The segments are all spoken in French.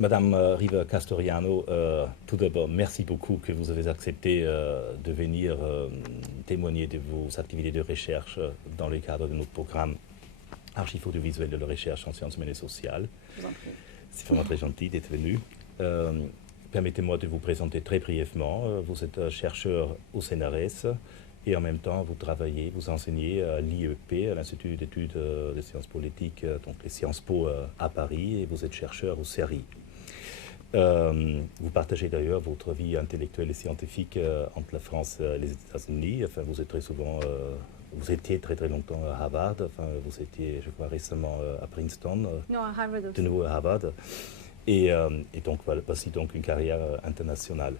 Madame Riva Castoriano, tout d'abord, merci beaucoup que vous avez accepté de venir témoigner de vos activités de recherche dans le cadre de notre programme Archives audiovisuelles de la recherche en sciences humaines et sociales. C'est vraiment très gentil d'être venu. Permettez-moi de vous présenter très brièvement. Vous êtes chercheur au CNRS et en même temps vous travaillez, vous enseignez à l'IEP, à l'Institut d'études des sciences politiques, donc les Sciences Po à Paris, et vous êtes chercheur au CERI. Vous partagez d'ailleurs votre vie intellectuelle et scientifique entre la France et les États-Unis. Enfin, vous êtes très souvent, vous étiez très très longtemps à Harvard. Enfin, vous étiez, je crois, récemment à Princeton. Non, à Harvard aussi. De nouveau à Harvard. Et donc, voilà, voici donc une carrière internationale.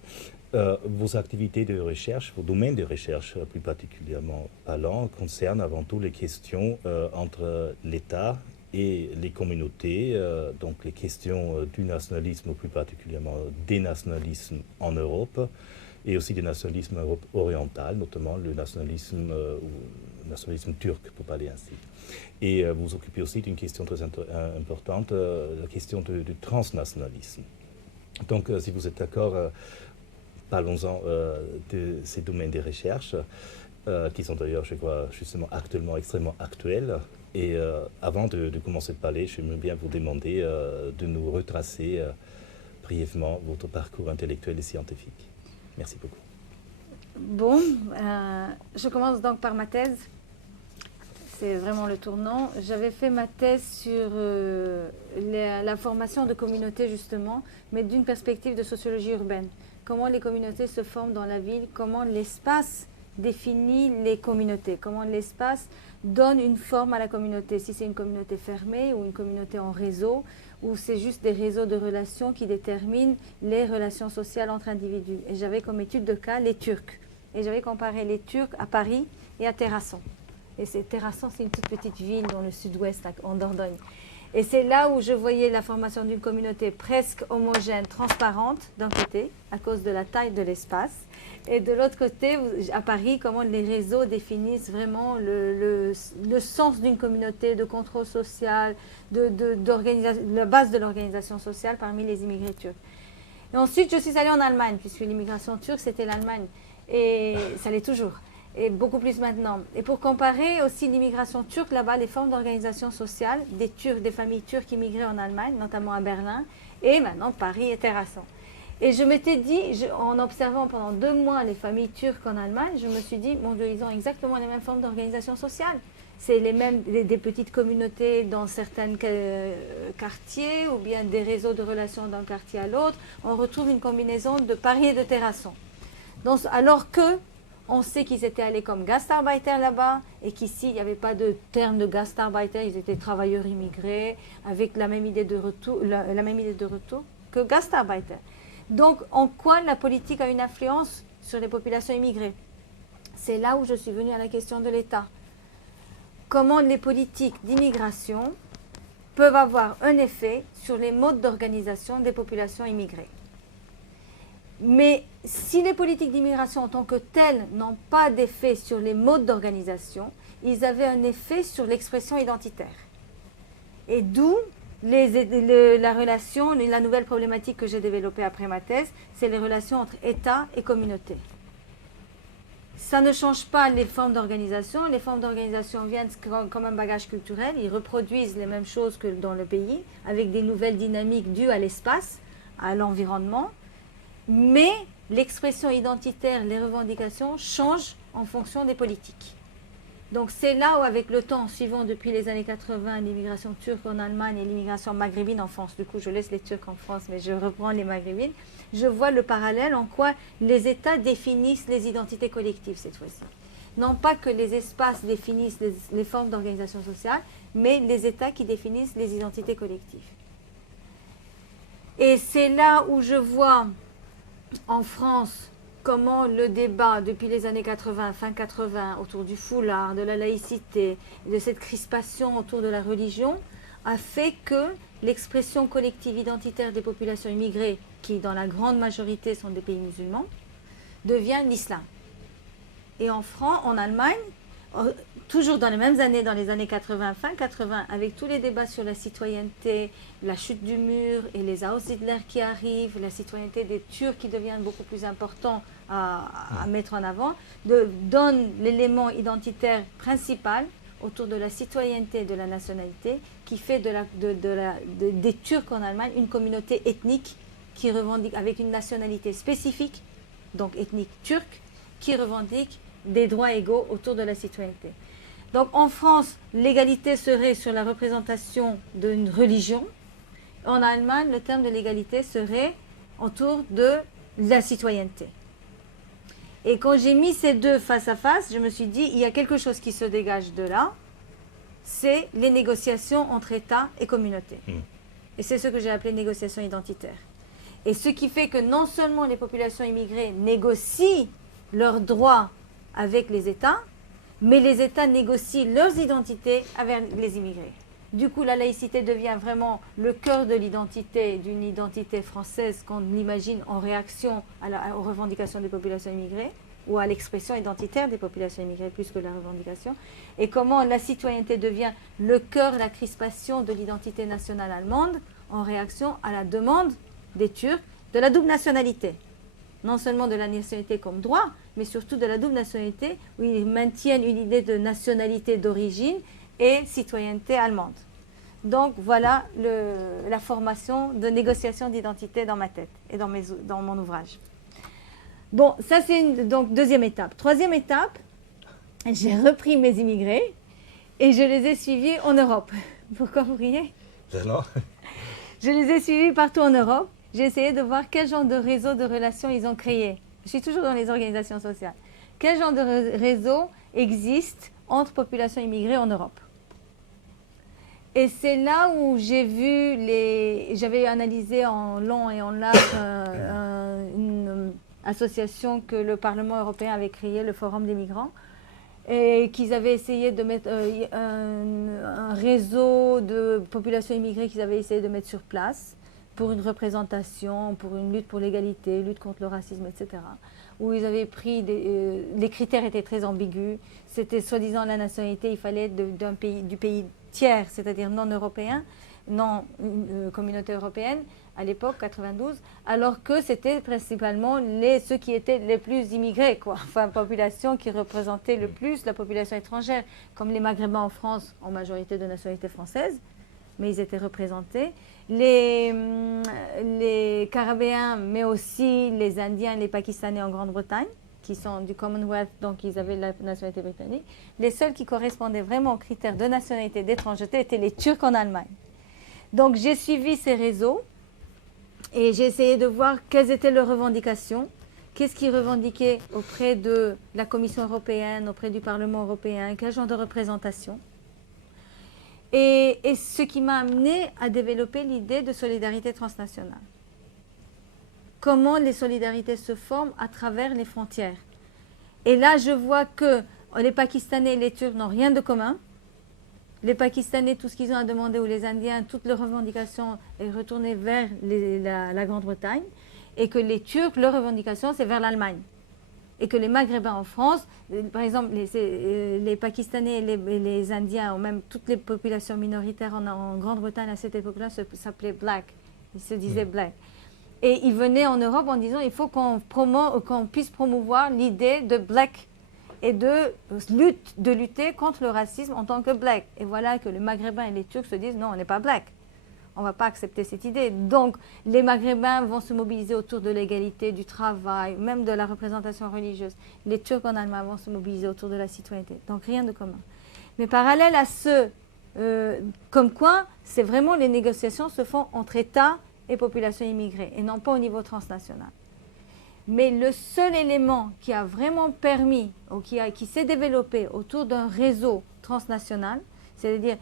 Vos activités de recherche, vos domaines de recherche plus particulièrement parlant, concernent avant tout les questions entre l'État et les communautés, donc les questions du nationalisme, ou plus particulièrement des nationalismes en Europe, et aussi des nationalismes oriental, notamment le nationalisme turc, pour parler ainsi. Et vous occupez aussi d'une question très importante, la question du transnationalisme. Donc, si vous êtes d'accord, parlons-en de ces domaines de recherche, qui sont d'ailleurs, je crois, justement actuellement extrêmement actuels. Et avant de commencer de parler, j'aimerais bien vous demander de nous retracer brièvement votre parcours intellectuel et scientifique. Merci beaucoup. Bon, je commence donc par ma thèse. C'est vraiment le tournant. J'avais fait ma thèse sur la formation de communautés, justement, mais d'une perspective de sociologie urbaine. Comment les communautés se forment dans la ville, comment l'espace définit les communautés, comment l'espace donne une forme à la communauté, si c'est une communauté fermée ou une communauté en réseau, ou c'est juste des réseaux de relations qui déterminent les relations sociales entre individus. Et j'avais comme étude de cas les Turcs. Et j'avais comparé les Turcs à Paris et à Terrasson. Et Terrasson, c'est une toute petite ville dans le sud-ouest, en Dordogne. Et c'est là où je voyais la formation d'une communauté presque homogène, transparente, d'un côté, à cause de la taille de l'espace. Et de l'autre côté, à Paris, comment les réseaux définissent vraiment le sens d'une communauté, de contrôle social, la base de l'organisation sociale parmi les immigrés turcs. Et ensuite, je suis allée en Allemagne, puisque l'immigration turque, c'était l'Allemagne. Et ça l'est toujours. Et beaucoup plus maintenant. Et pour comparer aussi l'immigration turque, là-bas, les formes d'organisation sociale des Turcs, des familles turques immigrées en Allemagne, notamment à Berlin, et maintenant Paris et Terrasson. Et je m'étais dit, en observant pendant 2 mois les familles turques en Allemagne, je me suis dit, mon Dieu, ils ont exactement les mêmes formes d'organisation sociale. C'est les mêmes, des petites communautés dans certains quartiers, ou bien des réseaux de relations d'un quartier à l'autre. On retrouve une combinaison de Paris et de Terrasson. Donc, alors que on sait qu'ils étaient allés comme Gastarbeiter là-bas et qu'ici, il n'y avait pas de terme de Gastarbeiter, ils étaient travailleurs immigrés avec la même idée de retour, la même idée de retour que Gastarbeiter. Donc, en quoi la politique a une influence sur les populations immigrées? C'est là où je suis venue à la question de l'État. Comment les politiques d'immigration peuvent avoir un effet sur les modes d'organisation des populations immigrées? Mais si les politiques d'immigration en tant que telles n'ont pas d'effet sur les modes d'organisation, ils avaient un effet sur l'expression identitaire. Et d'où la relation, la nouvelle problématique que j'ai développée après ma thèse, c'est les relations entre État et communauté. Ça ne change pas les formes d'organisation. Les formes d'organisation viennent comme un bagage culturel. Ils reproduisent les mêmes choses que dans le pays, avec des nouvelles dynamiques dues à l'espace, à l'environnement. Mais l'expression identitaire, les revendications changent en fonction des politiques. Donc c'est là où, avec le temps, suivant depuis les années 80, l'immigration turque en Allemagne et l'immigration maghrébine en France, du coup je laisse les Turcs en France, mais je reprends les maghrébines, je vois le parallèle en quoi les États définissent les identités collectives cette fois-ci. Non pas que les espaces définissent les formes d'organisation sociale, mais les États qui définissent les identités collectives. Et c'est là où je vois en France comment le débat depuis les années 80, fin 80, autour du foulard, de la laïcité, de cette crispation autour de la religion, a fait que l'expression collective identitaire des populations immigrées, qui dans la grande majorité sont des pays musulmans, devient l'islam. Et en Allemagne, toujours dans les mêmes années, dans les années 80, fin 80, avec tous les débats sur la citoyenneté, la chute du mur et les Aussiedler qui arrivent, la citoyenneté des Turcs qui deviennent beaucoup plus important à mettre en avant, donne l'élément identitaire principal autour de la citoyenneté et de la nationalité qui fait des Turcs en Allemagne une communauté ethnique qui revendique avec une nationalité spécifique, donc ethnique turque, qui revendique des droits égaux autour de la citoyenneté. Donc en France, l'égalité serait sur la représentation d'une religion. En Allemagne, le terme de l'égalité serait autour de la citoyenneté. Et quand j'ai mis ces deux face à face, je me suis dit, il y a quelque chose qui se dégage de là, c'est les négociations entre États et communautés. Et c'est ce que j'ai appelé négociations identitaires. Et ce qui fait que non seulement les populations immigrées négocient leurs droits avec les États, mais les États négocient leurs identités avec les immigrés. Du coup, la laïcité devient vraiment le cœur de l'identité, d'une identité française qu'on imagine en réaction aux revendications des populations immigrées ou à l'expression identitaire des populations immigrées plus que la revendication. Et comment la citoyenneté devient le cœur, la crispation de l'identité nationale allemande en réaction à la demande des Turcs de la double nationalité. Non seulement de la nationalité comme droit, mais surtout de la double nationalité où ils maintiennent une idée de nationalité d'origine et citoyenneté allemande. Donc voilà la formation de négociation d'identité dans ma tête et dans mon ouvrage. Bon, ça c'est donc deuxième étape. Troisième étape, j'ai repris mes immigrés et je les ai suivis en Europe. Pourquoi vous riez? Non. Je les ai suivis partout en Europe. J'ai essayé de voir quel genre de réseau de relations ils ont créé. Je suis toujours dans les organisations sociales. Quel genre de réseau existe entre populations immigrées en Europe? Et c'est là où j'avais analysé en long et en large une association que le Parlement européen avait créée, le Forum des migrants, et qu'ils avaient essayé de mettre un réseau de populations immigrées qu'ils avaient essayé de mettre sur place pour une représentation, pour une lutte pour l'égalité, lutte contre le racisme, etc. Où ils avaient pris les critères étaient très ambigus. C'était soi-disant la nationalité, il fallait être du pays tiers, c'est-à-dire non européen, non communauté européenne, à l'époque, 92, alors que c'était principalement ceux qui étaient les plus immigrés, quoi. Enfin, population qui représentait le plus la population étrangère, comme les Maghrébins en France, en majorité de nationalité française, mais ils étaient représentés. Les Caribéens, mais aussi les Indiens et les Pakistanais en Grande-Bretagne, qui sont du Commonwealth, donc ils avaient la nationalité britannique. Les seuls qui correspondaient vraiment aux critères de nationalité d'étrangeté étaient les Turcs en Allemagne. Donc j'ai suivi ces réseaux et j'ai essayé de voir quelles étaient leurs revendications, qu'est-ce qu'ils revendiquaient auprès de la Commission européenne, auprès du Parlement européen, quel genre de représentation. Et ce qui m'a amené à développer l'idée de solidarité transnationale. Comment les solidarités se forment à travers les frontières. Et là, je vois que les Pakistanais et les Turcs n'ont rien de commun. Les Pakistanais, tout ce qu'ils ont à demander, ou les Indiens, toutes leurs revendications est retournée vers la Grande-Bretagne. Et que les Turcs, leurs revendications, c'est vers l'Allemagne. Et que les Maghrébins en France, par exemple, les Pakistanais et les Indiens, ou même toutes les populations minoritaires en Grande-Bretagne à cette époque-là, s'appelaient Black. Ils se disaient Black. Et ils venaient en Europe en disant il faut qu'on puisse promouvoir l'idée de Black et de lutter contre le racisme en tant que Black. Et voilà que les Maghrébins et les Turcs se disent non, on n'est pas Black. On ne va pas accepter cette idée. Donc, les Maghrébins vont se mobiliser autour de l'égalité, du travail, même de la représentation religieuse. Les Turcs en Allemagne vont se mobiliser autour de la citoyenneté. Donc, rien de commun. Mais parallèle à comme quoi, c'est vraiment les négociations se font entre États et populations immigrées, et non pas au niveau transnational. Mais le seul élément qui a vraiment permis, ou qui s'est développé autour d'un réseau transnational, c'est-à-dire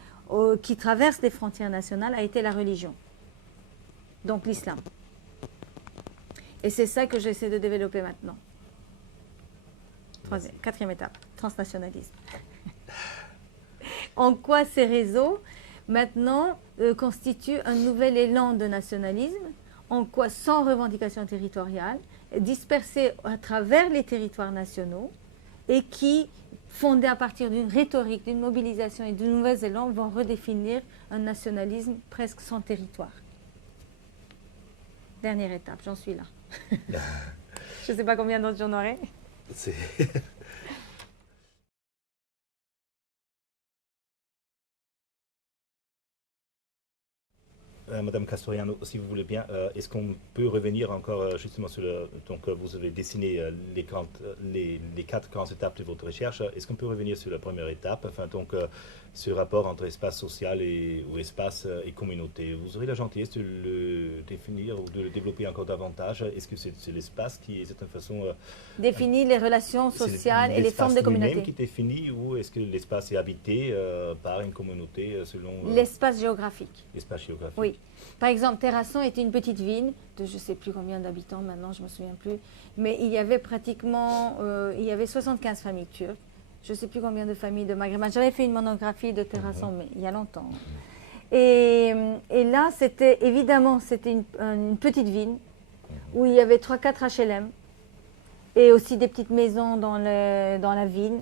qui traverse les frontières nationales, a été la religion. Donc l'islam. Et c'est ça que j'essaie de développer maintenant. Quatrième étape, transnationalisme. En quoi ces réseaux, maintenant, constituent un nouvel élan de nationalisme, en quoi, sans revendication territoriale, dispersés à travers les territoires nationaux, et qui fondés à partir d'une rhétorique, d'une mobilisation et de nouveaux élans, vont redéfinir un nationalisme presque sans territoire. Dernière étape, j'en suis là. Je ne sais pas combien d'autres j'en aurai. Madame Castoriano, si vous voulez bien, est-ce qu'on peut revenir encore justement sur le... Donc, vous avez dessiné les 4 grandes étapes de votre recherche. Est-ce qu'on peut revenir sur la première étape, enfin, donc, ce rapport entre espace social ou espace et communauté? Vous aurez la gentillesse de le définir ou de le développer encore davantage? Est-ce que c'est l'espace qui, de certaine façon... définit les relations sociales et les formes de communauté. L'espace lui-même qui définit, ou est-ce que l'espace est habité par une communauté selon... l'espace géographique. L'espace géographique. Oui. Par exemple, Terrasson était une petite ville de je ne sais plus combien d'habitants maintenant, je ne me souviens plus, mais il y avait pratiquement 75 familles turques, je ne sais plus combien de familles de maghrébins. J'avais fait une monographie de Terrasson, mais il y a longtemps. Et là, c'était une petite ville où il y avait 3-4 HLM et aussi des petites maisons dans la ville.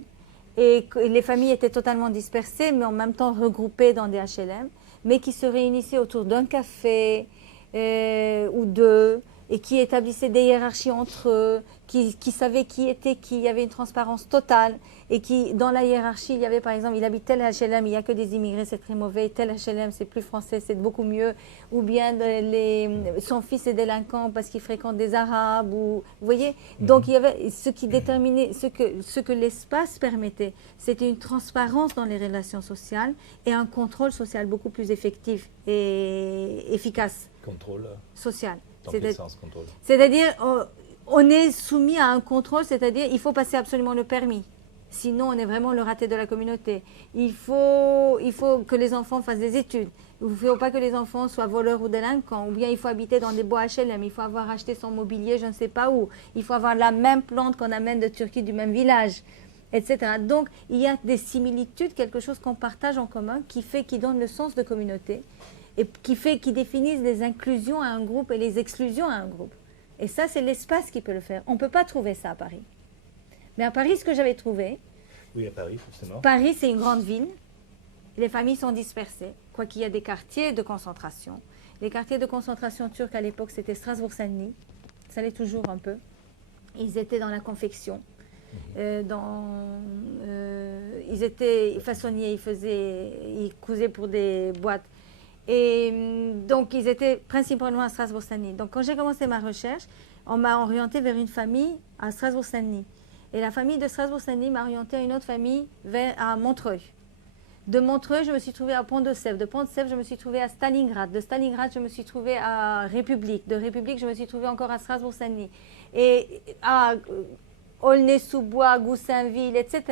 Et les familles étaient totalement dispersées, mais en même temps regroupées dans des HLM, mais qui se réunissaient autour d'un café ou deux, et qui établissaient des hiérarchies entre eux, qui savaient qui était qui, il y avait une transparence totale, et qui, dans la hiérarchie, il y avait par exemple, il habite tel HLM, il n'y a que des immigrés, c'est très mauvais, tel HLM, c'est plus français, c'est beaucoup mieux, ou bien son fils est délinquant parce qu'il fréquente des Arabes, ou, vous voyez. Donc il y avait ce qui déterminait, ce que l'espace permettait, c'était une transparence dans les relations sociales et un contrôle social beaucoup plus effectif et efficace. Contrôle social. Dans quel sens, contrôle? C'est-à-dire, on est soumis à un contrôle, c'est-à-dire il faut passer absolument le permis. Sinon, on est vraiment le raté de la communauté. Il faut que les enfants fassent des études. Il ne faut pas que les enfants soient voleurs ou délinquants. Ou bien il faut habiter dans des bois HLM. Il faut avoir acheté son mobilier, je ne sais pas où. Il faut avoir la même plante qu'on amène de Turquie du même village, etc. Donc, il y a des similitudes, quelque chose qu'on partage en commun qui donne le sens de communauté et qui définissent les inclusions à un groupe et les exclusions à un groupe. Et ça, c'est l'espace qui peut le faire. On ne peut pas trouver ça à Paris. Mais à Paris, ce que j'avais trouvé... Oui, à Paris, forcément. Paris, c'est une grande ville. Les familles sont dispersées, quoiqu'il y a des quartiers de concentration. Les quartiers de concentration turcs, à l'époque, c'était Strasbourg-Saint-Denis. Ça l'est toujours un peu. Ils étaient dans la confection. Ils étaient façonniers, ils cousaient pour des boîtes. Et donc, ils étaient principalement à Strasbourg-Saint-Denis. Donc, quand j'ai commencé ma recherche, on m'a orienté vers une famille à Strasbourg-Saint-Denis. Et la famille de Strasbourg-Saint-Denis m'a orienté à une autre famille à Montreuil. De Montreuil, je me suis trouvée à Pont-de-Sèvres. De Pont-de-Sèvres, je me suis trouvée à Stalingrad. De Stalingrad, je me suis trouvée à République. De République, je me suis trouvée encore à Strasbourg-Saint-Denis. Et à Aulnay-sous-Bois, Goussainville, etc.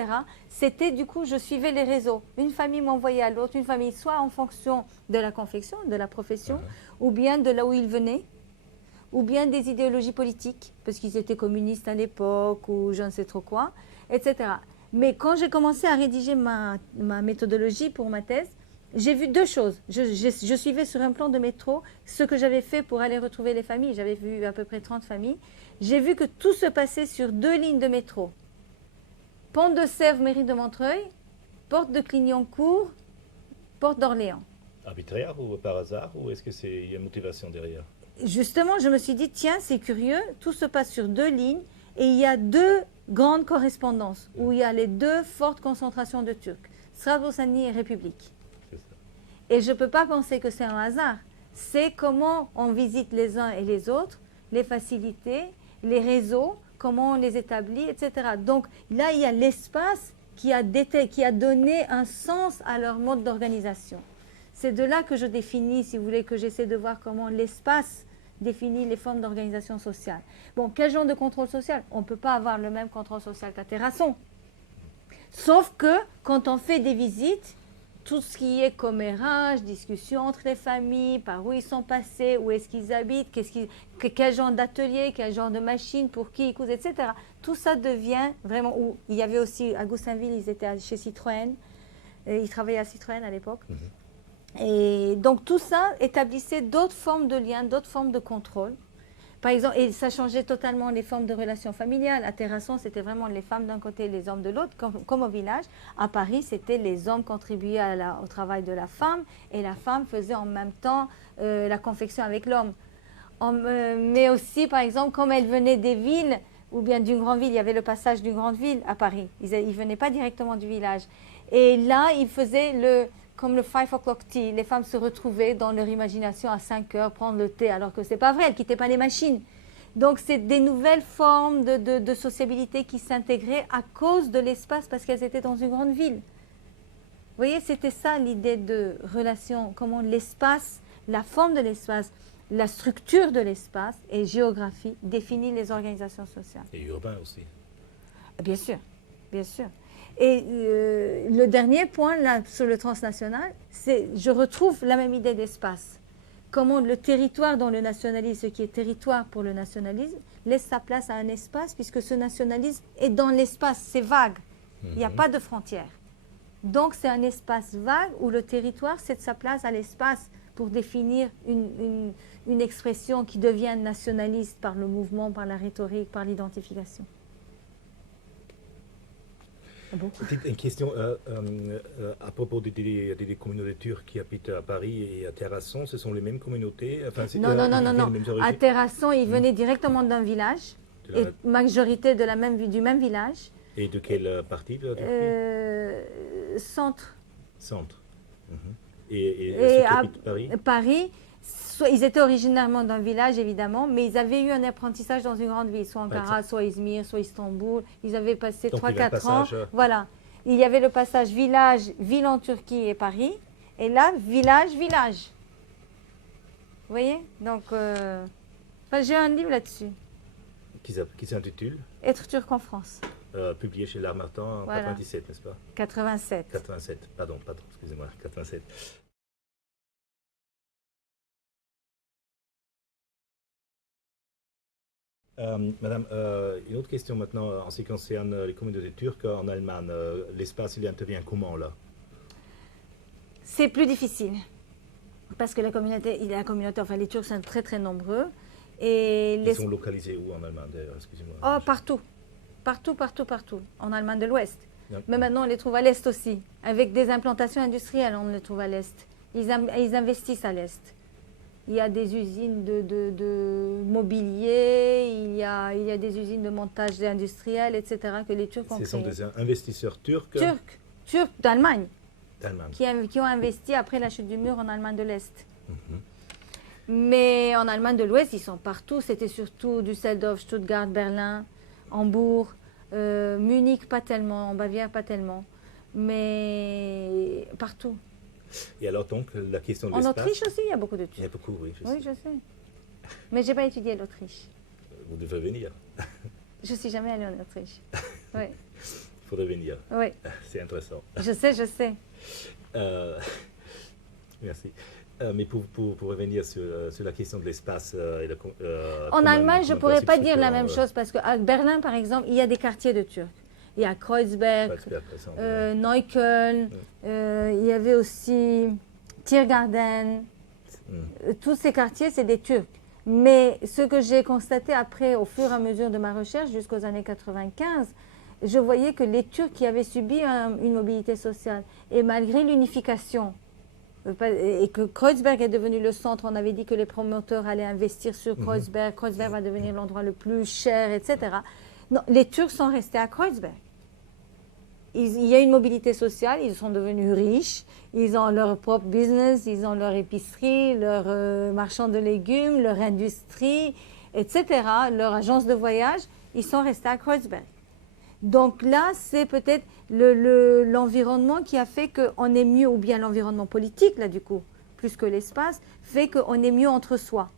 C'était du coup, je suivais les réseaux. Une famille m'envoyait à l'autre, une famille soit en fonction de la confection, de la profession, ou bien de là où ils venaient, ou bien des idéologies politiques, parce qu'ils étaient communistes à l'époque, ou je ne sais trop quoi, etc. Mais quand j'ai commencé à rédiger ma méthodologie pour ma thèse, j'ai vu deux choses. Je suivais sur un plan de métro ce que j'avais fait pour aller retrouver les familles. J'avais vu à peu près 30 familles. J'ai vu que tout se passait sur 2 lignes de métro. Pont-de-Sèvres, mairie de Montreuil, porte de Clignancourt, porte d'Orléans. Arbitraire ou par hasard, ou est-ce qu'il y a une motivation derrière? Justement, je me suis dit, tiens, c'est curieux, tout se passe sur 2 lignes et il y a 2 grandes correspondances où il y a les 2 fortes concentrations de Turcs, Strasbourg-Saint-Denis et République. Et je ne peux pas penser que c'est un hasard. C'est comment on visite les uns et les autres, les facilités, les réseaux, comment on les établit, etc. Donc là, il y a l'espace qui a donné un sens à leur mode d'organisation. C'est de là que je définis, si vous voulez, que j'essaie de voir comment l'espace définit les formes d'organisation sociale. Bon, quel genre de contrôle social? On ne peut pas avoir le même contrôle social qu'à Terrasson. Sauf que quand on fait des visites, tout ce qui est commérage, discussion entre les familles, par où ils sont passés, où est-ce qu'ils habitent, quel genre d'atelier, quel genre de machine, pour qui ils cousent, etc. Tout ça devient vraiment... Il y avait aussi, à Goussainville, ils étaient chez Citroën. Ils travaillaient à Citroën à l'époque. Et donc tout ça établissait d'autres formes de liens, d'autres formes de contrôle. Par exemple, et ça changeait totalement les formes de relations familiales. À Terrasson, c'était vraiment les femmes d'un côté et les hommes de l'autre, comme au village. À Paris, c'était les hommes contribuaient au travail de la femme et la femme faisait en même temps la confection avec l'homme. Mais aussi, par exemple, comme elle venait des villes, ou bien d'une grande ville, il y avait le passage d'une grande ville à Paris. Ils ne venaient pas directement du village. Et là, ils faisaient comme le 5 o'clock tea. Les femmes se retrouvaient dans leur imagination à 5 heures, prendre le thé, alors que ce n'est pas vrai, elles ne quittaient pas les machines. Donc, c'est des nouvelles formes de sociabilité qui s'intégraient à cause de l'espace, parce qu'elles étaient dans une grande ville. Vous voyez, c'était ça l'idée de relation, comment l'espace, la forme de l'espace, la structure de l'espace et géographie définit les organisations sociales. Et urbain aussi. Bien sûr, bien sûr. Et le dernier point, là, sur le transnational, c'est, je retrouve la même idée d'espace. Comment le territoire dans le nationalisme, ce qui est territoire pour le nationalisme, laisse sa place à un espace, puisque ce nationalisme est dans l'espace, c'est vague. Il n'y a pas de frontières. Donc c'est un espace vague où le territoire cède sa place à l'espace pour définir une expression qui devient nationaliste par le mouvement, par la rhétorique, par l'identification. Bon. Une question à propos des communautés turques qui habitent à Paris et à Terrasson, ce sont les mêmes communautés? Enfin, non. À Terrasson, ils venaient directement d'un village, et majorité du même village. Et de quelle partie de la Turquie? Centre. Centre. Et ceux qui habitent Paris? Paris, ils étaient originairement d'un village, évidemment, mais ils avaient eu un apprentissage dans une grande ville, soit Ankara, soit Izmir, soit Istanbul. Ils avaient passé 3-4 ans. Voilà. Il y avait le passage village, ville en Turquie et Paris. Et là, village, village. Vous voyez? Donc, j'ai un livre là-dessus. Qui s'intitule Être turc en France. Publié chez L'Harmattan en 97, n'est-ce pas? 87. 87, pardon, excusez-moi, 87. Madame, une autre question maintenant en ce qui concerne les communautés turques en Allemagne. L'espace, il intervient comment là? C'est plus difficile parce que la communauté, enfin les Turcs sont très très nombreux. Et ils sont localisés où en Allemagne d'ailleurs? Excusez-moi. Oh, partout. En Allemagne de l'Ouest. Mais maintenant, on les trouve à l'Est aussi. Avec des implantations industrielles, on les trouve à l'Est. Ils investissent à l'Est. Il y a des usines de mobilier, il y a des usines de montage industriel, etc. que les Turcs ont créées. Ce sont des investisseurs turcs? Turcs d'Allemagne. Qui ont investi après la chute du mur en Allemagne de l'Est. Mais en Allemagne de l'Ouest, ils sont partout. C'était surtout Düsseldorf, Stuttgart, Berlin, Hambourg, Munich, pas tellement, en Bavière, pas tellement. Mais partout. Et alors donc, la question de l'espace... En Autriche aussi, il y a beaucoup de Turcs. Il y a beaucoup, oui. Je sais. Mais je n'ai pas étudié l'Autriche. Vous devez venir. Je ne suis jamais allée en Autriche. Oui. Il faudrait venir. Oui. C'est intéressant. Je sais. Merci. Mais pour revenir sur la question de l'espace... en Allemagne, je ne pourrais pas dire la même chose parce qu'à Berlin, par exemple, il y a des quartiers de Turcs. Il y a Kreuzberg, Neukölln, il y avait aussi Tiergarten. Tous ces quartiers, c'est des Turcs. Mais ce que j'ai constaté après, au fur et à mesure de ma recherche, jusqu'aux années 95, je voyais que les Turcs qui avaient subi une mobilité sociale, et malgré l'unification, et que Kreuzberg est devenu le centre, on avait dit que les promoteurs allaient investir sur Kreuzberg, Kreuzberg va devenir l'endroit le plus cher, etc. Non, les Turcs sont restés à Kreuzberg. Il y a une mobilité sociale, ils sont devenus riches, ils ont leur propre business, ils ont leur épicerie, leur marchand de légumes, leur industrie, etc., leur agence de voyage, ils sont restés à Kreuzberg. Donc là, c'est peut-être l'environnement qui a fait qu'on est mieux, ou bien l'environnement politique, là du coup, plus que l'espace, fait qu'on est mieux entre soi.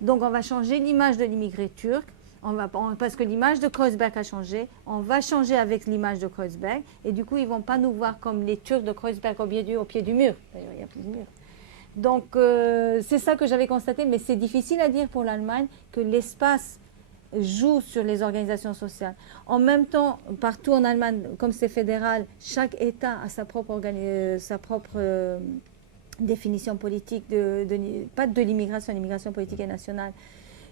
Donc on va changer l'image de l'immigré turc, parce que l'image de Kreuzberg a changé, on va changer avec l'image de Kreuzberg, et du coup, ils ne vont pas nous voir comme les Turcs de Kreuzberg au pied du mur. D'ailleurs, il n'y a plus de mur. Donc, c'est ça que j'avais constaté, mais c'est difficile à dire pour l'Allemagne que l'espace joue sur les organisations sociales. En même temps, partout en Allemagne, comme c'est fédéral, chaque État a sa propre définition politique, pas de l'immigration, l'immigration politique est nationale,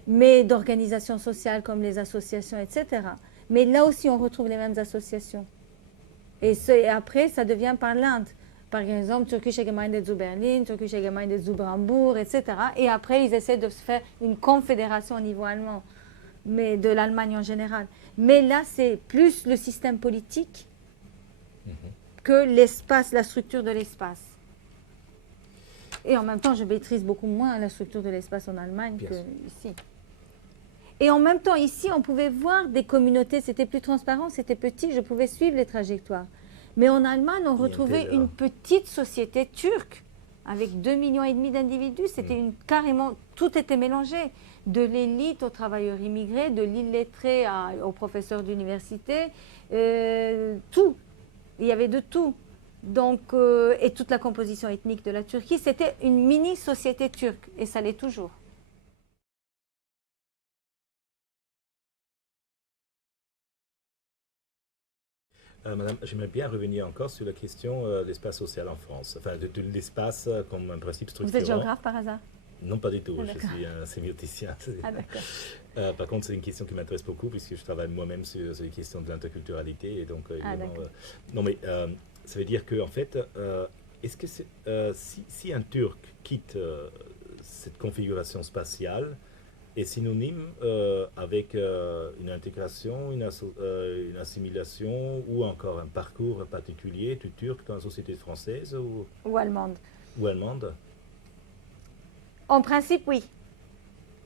mais d'organisations sociales comme les associations, etc. Mais là aussi, on retrouve les mêmes associations. Et après, ça devient par l'Inde. Par exemple, Türkische Gemeinde zu Berlin, Türkische Gemeinde zu Brambourg, etc. Et après, ils essaient de se faire une confédération au niveau allemand, mais de l'Allemagne en général. Mais là, c'est plus le système politique que l'espace, la structure de l'espace. Et en même temps, je maîtrise beaucoup moins la structure de l'espace en Allemagne qu'ici. Et en même temps, ici, on pouvait voir des communautés, c'était plus transparent, c'était petit, je pouvais suivre les trajectoires. Mais en Allemagne, on retrouvait une petite société turque avec 2,5 millions d'individus. C'était carrément, tout était mélangé. De l'élite aux travailleurs immigrés, de l'illettré aux professeurs d'université, tout. Il y avait de tout. Donc, et toute la composition ethnique de la Turquie, c'était une mini-société turque, et ça l'est toujours. Madame, j'aimerais bien revenir encore sur la question de l'espace social en France, enfin de l'espace comme un principe structurant. Vous êtes géographe par hasard? Non, pas du tout, je suis un sémioticien. Ah, d'accord. Par contre, c'est une question qui m'intéresse beaucoup puisque je travaille moi-même sur les questions de l'interculturalité. Et donc, évidemment, non, mais ça veut dire qu'en fait, est-ce que si un Turc quitte cette configuration spatiale, est synonyme avec une intégration, une assimilation ou encore un parcours particulier du turc dans la société française ou allemande. Ou allemande. En principe, oui.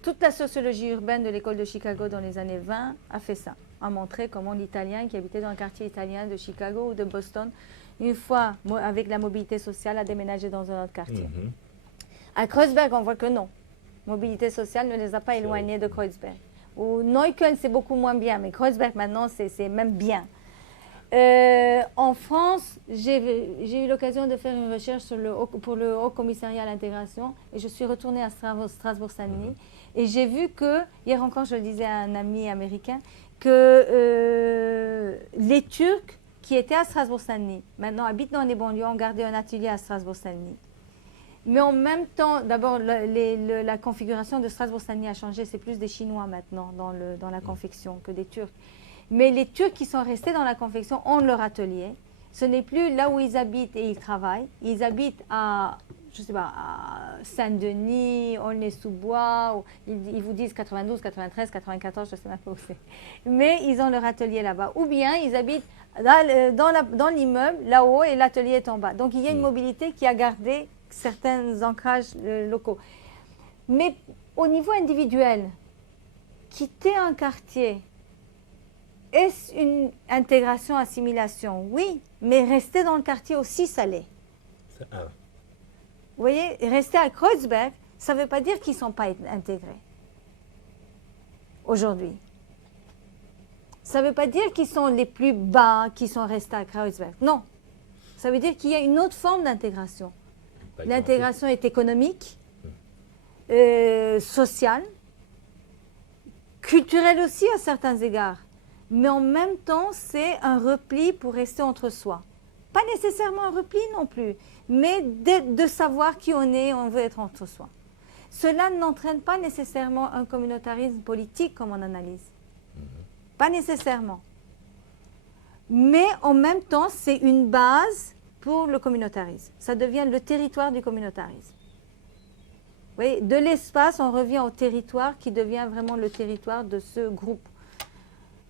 Toute la sociologie urbaine de l'école de Chicago dans les années 20 a fait ça, a montré comment l'Italien qui habitait dans le quartier italien de Chicago ou de Boston, une fois avec la mobilité sociale, a déménagé dans un autre quartier. À Kreuzberg, on voit que non. Mobilité sociale ne les a pas éloignés de Kreuzberg. Ou Neukölln, c'est beaucoup moins bien, mais Kreuzberg, maintenant, c'est même bien. En France, j'ai eu l'occasion de faire une recherche pour le Haut Commissariat à l'intégration et je suis retournée à Strasbourg-Saint-Denis et j'ai vu que, hier encore je le disais à un ami américain, que les Turcs qui étaient à Strasbourg-Saint-Denis, maintenant habitent dans les banlieues, ont gardé un atelier à Strasbourg-Saint-Denis. Mais en même temps, d'abord, la configuration de Strasbourg-Saint-Denis a changé. C'est plus des Chinois maintenant dans la confection que des Turcs. Mais les Turcs qui sont restés dans la confection ont leur atelier. Ce n'est plus là où ils habitent et ils travaillent. Ils habitent à, je sais pas, à Saint-Denis, Aulnay-sous-Bois. Ils vous disent 92, 93, 94, je ne sais même pas où c'est. Mais ils ont leur atelier là-bas. Ou bien ils habitent dans l'immeuble, là-haut, et l'atelier est en bas. Donc il y a une mobilité qui a gardé certains ancrages locaux. Mais au niveau individuel, quitter un quartier, est-ce une intégration, assimilation? Oui, mais rester dans le quartier aussi, ça l'est. Vous voyez, rester à Kreuzberg, ça ne veut pas dire qu'ils ne sont pas intégrés aujourd'hui. Ça ne veut pas dire qu'ils sont les plus bas qui sont restés à Kreuzberg. Non. Ça veut dire qu'il y a une autre forme d'intégration. L'intégration est économique, sociale, culturelle aussi à certains égards. Mais en même temps, c'est un repli pour rester entre soi. Pas nécessairement un repli non plus, mais de savoir qui on veut être entre soi. Cela n'entraîne pas nécessairement un communautarisme politique comme on analyse. Pas nécessairement. Mais en même temps, c'est une base pour le communautarisme. Ça devient le territoire du communautarisme. Vous voyez, de l'espace, on revient au territoire qui devient vraiment le territoire de ce groupe.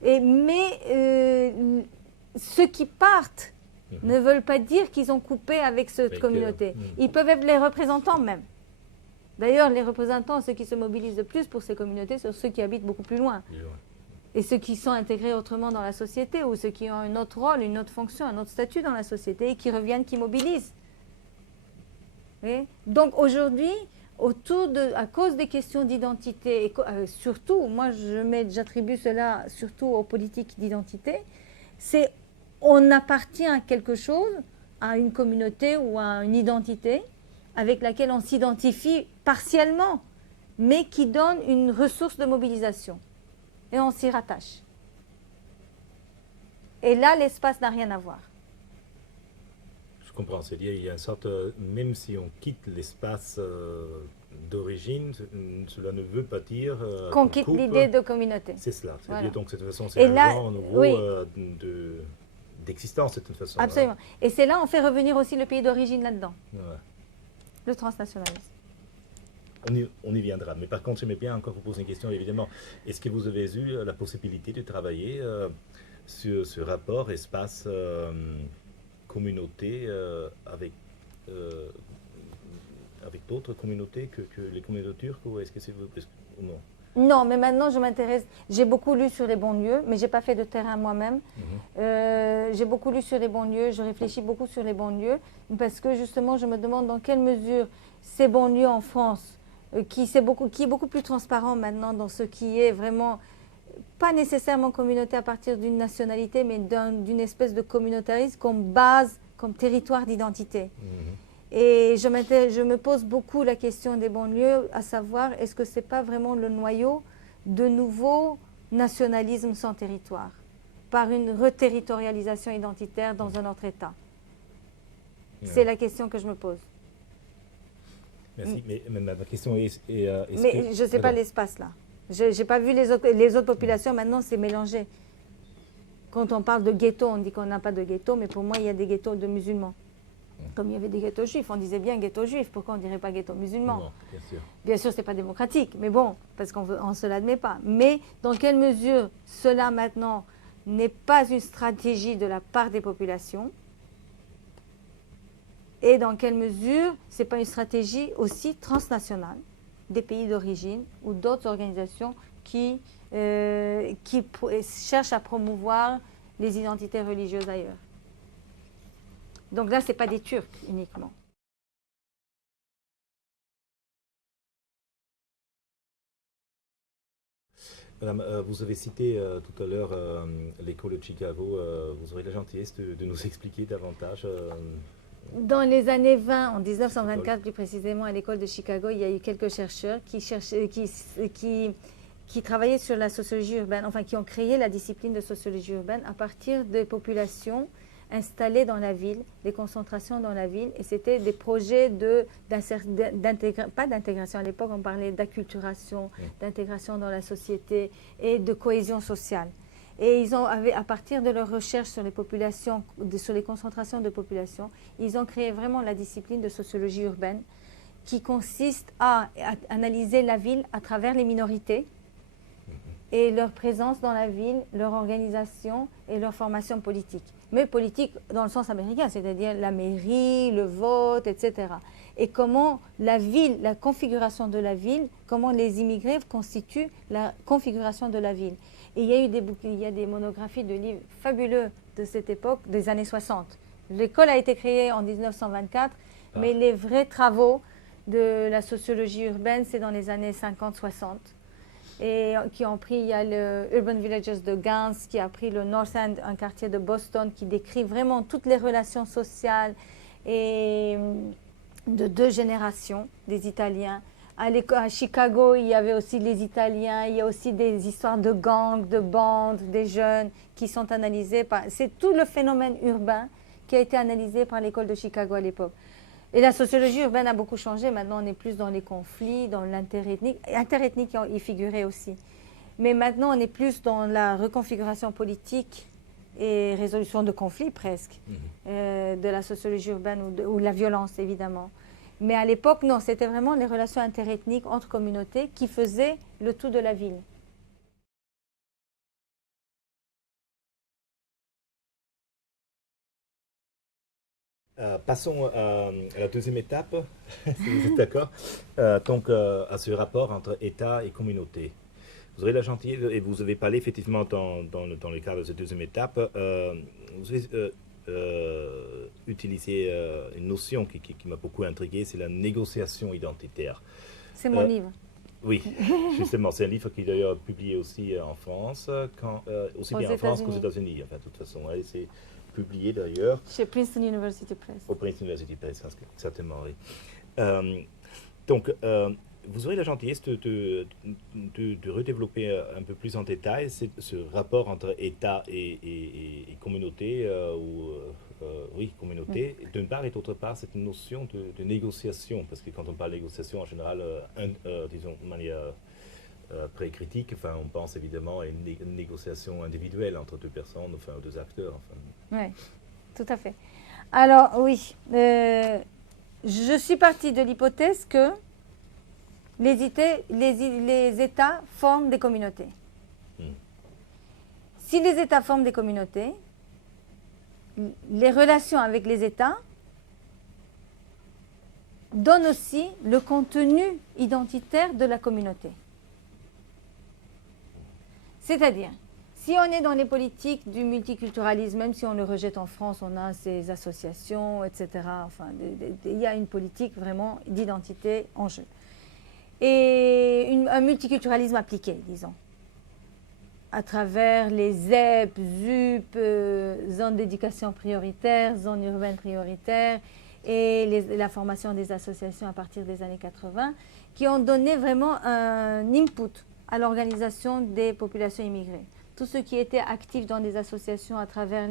Mais ceux qui partent ne veulent pas dire qu'ils ont coupé avec cette communauté. Ils peuvent être les représentants même. D'ailleurs, les représentants, ceux qui se mobilisent le plus pour ces communautés, sont ceux qui habitent beaucoup plus loin. Et ceux qui sont intégrés autrement dans la société, ou ceux qui ont un autre rôle, une autre fonction, un autre statut dans la société, et qui reviennent, qui mobilisent. Donc aujourd'hui, à cause des questions d'identité, et surtout, moi j'attribue cela surtout aux politiques d'identité, c'est on appartient à quelque chose, à une communauté ou à une identité avec laquelle on s'identifie partiellement, mais qui donne une ressource de mobilisation. Et on s'y rattache. Et là, l'espace n'a rien à voir. Je comprends, c'est-à-dire qu'il y a une sorte, même si on quitte l'espace d'origine, cela ne veut pas dire qu'on quitte l'idée de communauté. C'est cela. Voilà. Donc, de toute façon, c'est un genre nouveau oui. d'existence, de toute façon. Absolument. Hein. Et c'est là on fait revenir aussi le pays d'origine là-dedans. Ouais. Le transnationalisme. On y viendra. Mais par contre, j'aimais bien encore vous poser une question, évidemment. Est-ce que vous avez eu la possibilité de travailler sur ce rapport espace-communauté avec d'autres communautés que les communautés turques, ou est-ce que c'est vous ou non? Non, mais maintenant je m'intéresse. J'ai beaucoup lu sur les banlieues, mais j'ai pas fait de terrain moi-même. J'ai beaucoup lu sur les banlieues, je réfléchis beaucoup sur les banlieues, parce que justement je me demande dans quelle mesure ces banlieues en France, qui est beaucoup plus transparent maintenant dans ce qui est vraiment pas nécessairement communauté à partir d'une nationalité, mais d'une espèce de communautarisme comme base, comme territoire d'identité. Et je me pose beaucoup la question des banlieues, à savoir, est-ce que ce n'est pas vraiment le noyau de nouveaux nationalismes sans territoire, par une reterritorialisation identitaire dans un autre État? C'est la question que je me pose. Merci, mais ma question est mais je ne sais pas l'espace là. Je n'ai pas vu les autres populations, maintenant c'est mélangé. Quand on parle de ghetto, on dit qu'on n'a pas de ghetto, mais pour moi il y a des ghettos de musulmans. Comme il y avait des ghettos juifs, on disait bien ghetto juif, pourquoi on ne dirait pas ghetto musulman? Non, bien sûr. Bien sûr, ce n'est pas démocratique, mais bon, parce qu'on ne se l'admet pas. Mais dans quelle mesure cela maintenant n'est pas une stratégie de la part des populations, et dans quelle mesure ce n'est pas une stratégie aussi transnationale des pays d'origine ou d'autres organisations qui cherchent à promouvoir les identités religieuses ailleurs. Donc là, ce n'est pas des Turcs uniquement. Madame, vous avez cité tout à l'heure l'école de Chicago. Vous aurez la gentillesse de nous expliquer davantage Dans les années 20, en 1924 plus précisément, à l'école de Chicago, il y a eu quelques chercheurs qui travaillaient sur la sociologie urbaine, enfin qui ont créé la discipline de sociologie urbaine à partir des populations installées dans la ville, des concentrations dans la ville, et c'était des projets pas d'intégration, à l'époque on parlait d'acculturation, d'intégration dans la société et de cohésion sociale. Et ils ont, à partir de leurs recherches sur les populations, sur les concentrations de populations, ils ont créé vraiment la discipline de sociologie urbaine qui consiste à analyser la ville à travers les minorités et leur présence dans la ville, leur organisation et leur formation politique. Mais politique dans le sens américain, c'est-à-dire la mairie, le vote, etc. Et comment la ville, la configuration de la ville, comment les immigrés constituent la configuration de la ville. Et il y a eu des monographies de livres fabuleux de cette époque, des années 60. L'école a été créée en 1924, mais les vrais travaux de la sociologie urbaine, c'est dans les années 50-60. Et qui ont pris, il y a le Urban Villages de Gans, qui a pris le North End, un quartier de Boston, qui décrit vraiment toutes les relations sociales et de deux générations des Italiens. À Chicago, il y avait aussi les Italiens, il y a aussi des histoires de gangs, de bandes, des jeunes qui sont analysés par... C'est tout le phénomène urbain qui a été analysé par l'école de Chicago à l'époque. Et la sociologie urbaine a beaucoup changé. Maintenant, on est plus dans les conflits, dans l'interethnique. Interethnique y figurait aussi. Mais maintenant, on est plus dans la reconfiguration politique et résolution de conflits presque, de la sociologie urbaine ou la violence, évidemment. Mais à l'époque, non, c'était vraiment les relations interethniques entre communautés qui faisaient le tout de la ville. Passons à la deuxième étape, si vous êtes d'accord, donc à ce rapport entre État et communauté. Vous aurez la gentillesse, et vous avez parlé effectivement dans le cadre de cette deuxième étape, vous avez utilisé une notion qui m'a beaucoup intrigué, c'est la négociation identitaire. C'est mon livre. Oui, justement, c'est un livre qui est d'ailleurs publié aussi en France, aussi bien en France qu'aux États-Unis, enfin, de toute façon. C'est publié d'ailleurs. Chez Princeton University Press. Au Princeton University Press, certainement, oui. Donc, vous aurez la gentillesse de redévelopper un peu plus en détail ce rapport entre État et communauté, ou oui, communauté, d'une part, et d'autre part, cette notion de négociation, parce que quand on parle de négociation, en général, disons, de manière pré-critique, enfin, on pense évidemment à une négociation individuelle entre deux personnes, enfin, deux acteurs. Enfin. Oui, tout à fait. Alors, oui, je suis partie de l'hypothèse que les États forment des communautés. Si les États forment des communautés, les relations avec les États donnent aussi le contenu identitaire de la communauté. C'est-à-dire, si on est dans les politiques du multiculturalisme, même si on le rejette en France, on a ces associations, etc. Enfin, il y a une politique vraiment d'identité en jeu. Et un multiculturalisme appliqué, disons, à travers les ZEP, ZUP, zones d'éducation prioritaire, zones urbaines prioritaires, et la formation des associations à partir des années 80, qui ont donné vraiment un input à l'organisation des populations immigrées. Tous ceux qui étaient actifs dans des associations à travers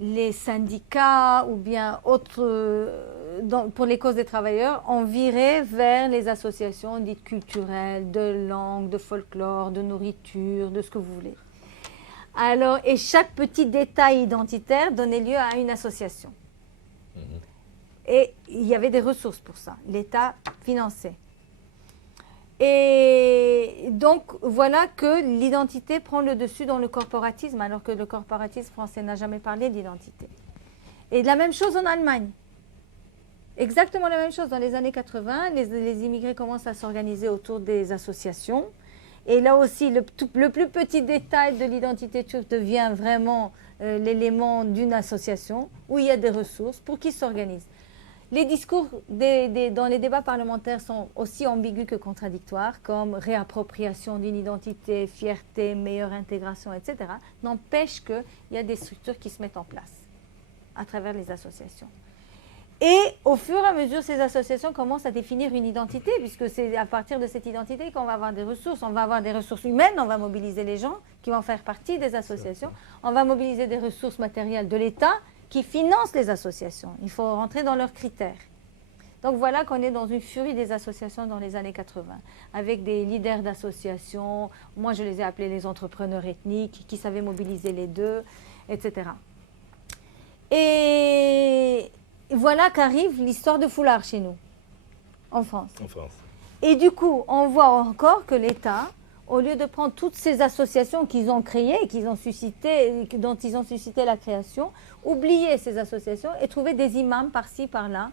les syndicats ou bien autres, pour les causes des travailleurs, ont viré vers les associations dites culturelles, de langue, de folklore, de nourriture, de ce que vous voulez. Alors, et chaque petit détail identitaire donnait lieu à une association. Et il y avait des ressources pour ça. L'État finançait. Et donc, voilà que l'identité prend le dessus dans le corporatisme, alors que le corporatisme français n'a jamais parlé d'identité. Et la même chose en Allemagne. Exactement la même chose. Dans les années 80, les immigrés commencent à s'organiser autour des associations. Et là aussi, le plus petit détail de l'identité turque devient vraiment l'élément d'une association où il y a des ressources pour qu'ils s'organisent. Les discours dans les débats parlementaires sont aussi ambigus que contradictoires, comme réappropriation d'une identité, fierté, meilleure intégration, etc. N'empêche qu'il y a des structures qui se mettent en place à travers les associations. Et au fur et à mesure, ces associations commencent à définir une identité, puisque c'est à partir de cette identité qu'on va avoir des ressources. On va avoir des ressources humaines, on va mobiliser les gens qui vont faire partie des associations. On va mobiliser des ressources matérielles de l'État qui financent les associations. Il faut rentrer dans leurs critères. Donc voilà qu'on est dans une furie des associations dans les années 80, avec des leaders d'associations, moi je les ai appelés les entrepreneurs ethniques, qui savaient mobiliser les deux, etc. Et voilà qu'arrive l'histoire de Foulard chez nous, en France. En France. Et du coup, on voit encore que l'État, au lieu de prendre toutes ces associations qu'ils ont créées, dont ils ont suscité la création, oublier ces associations et trouver des imams par-ci, par-là.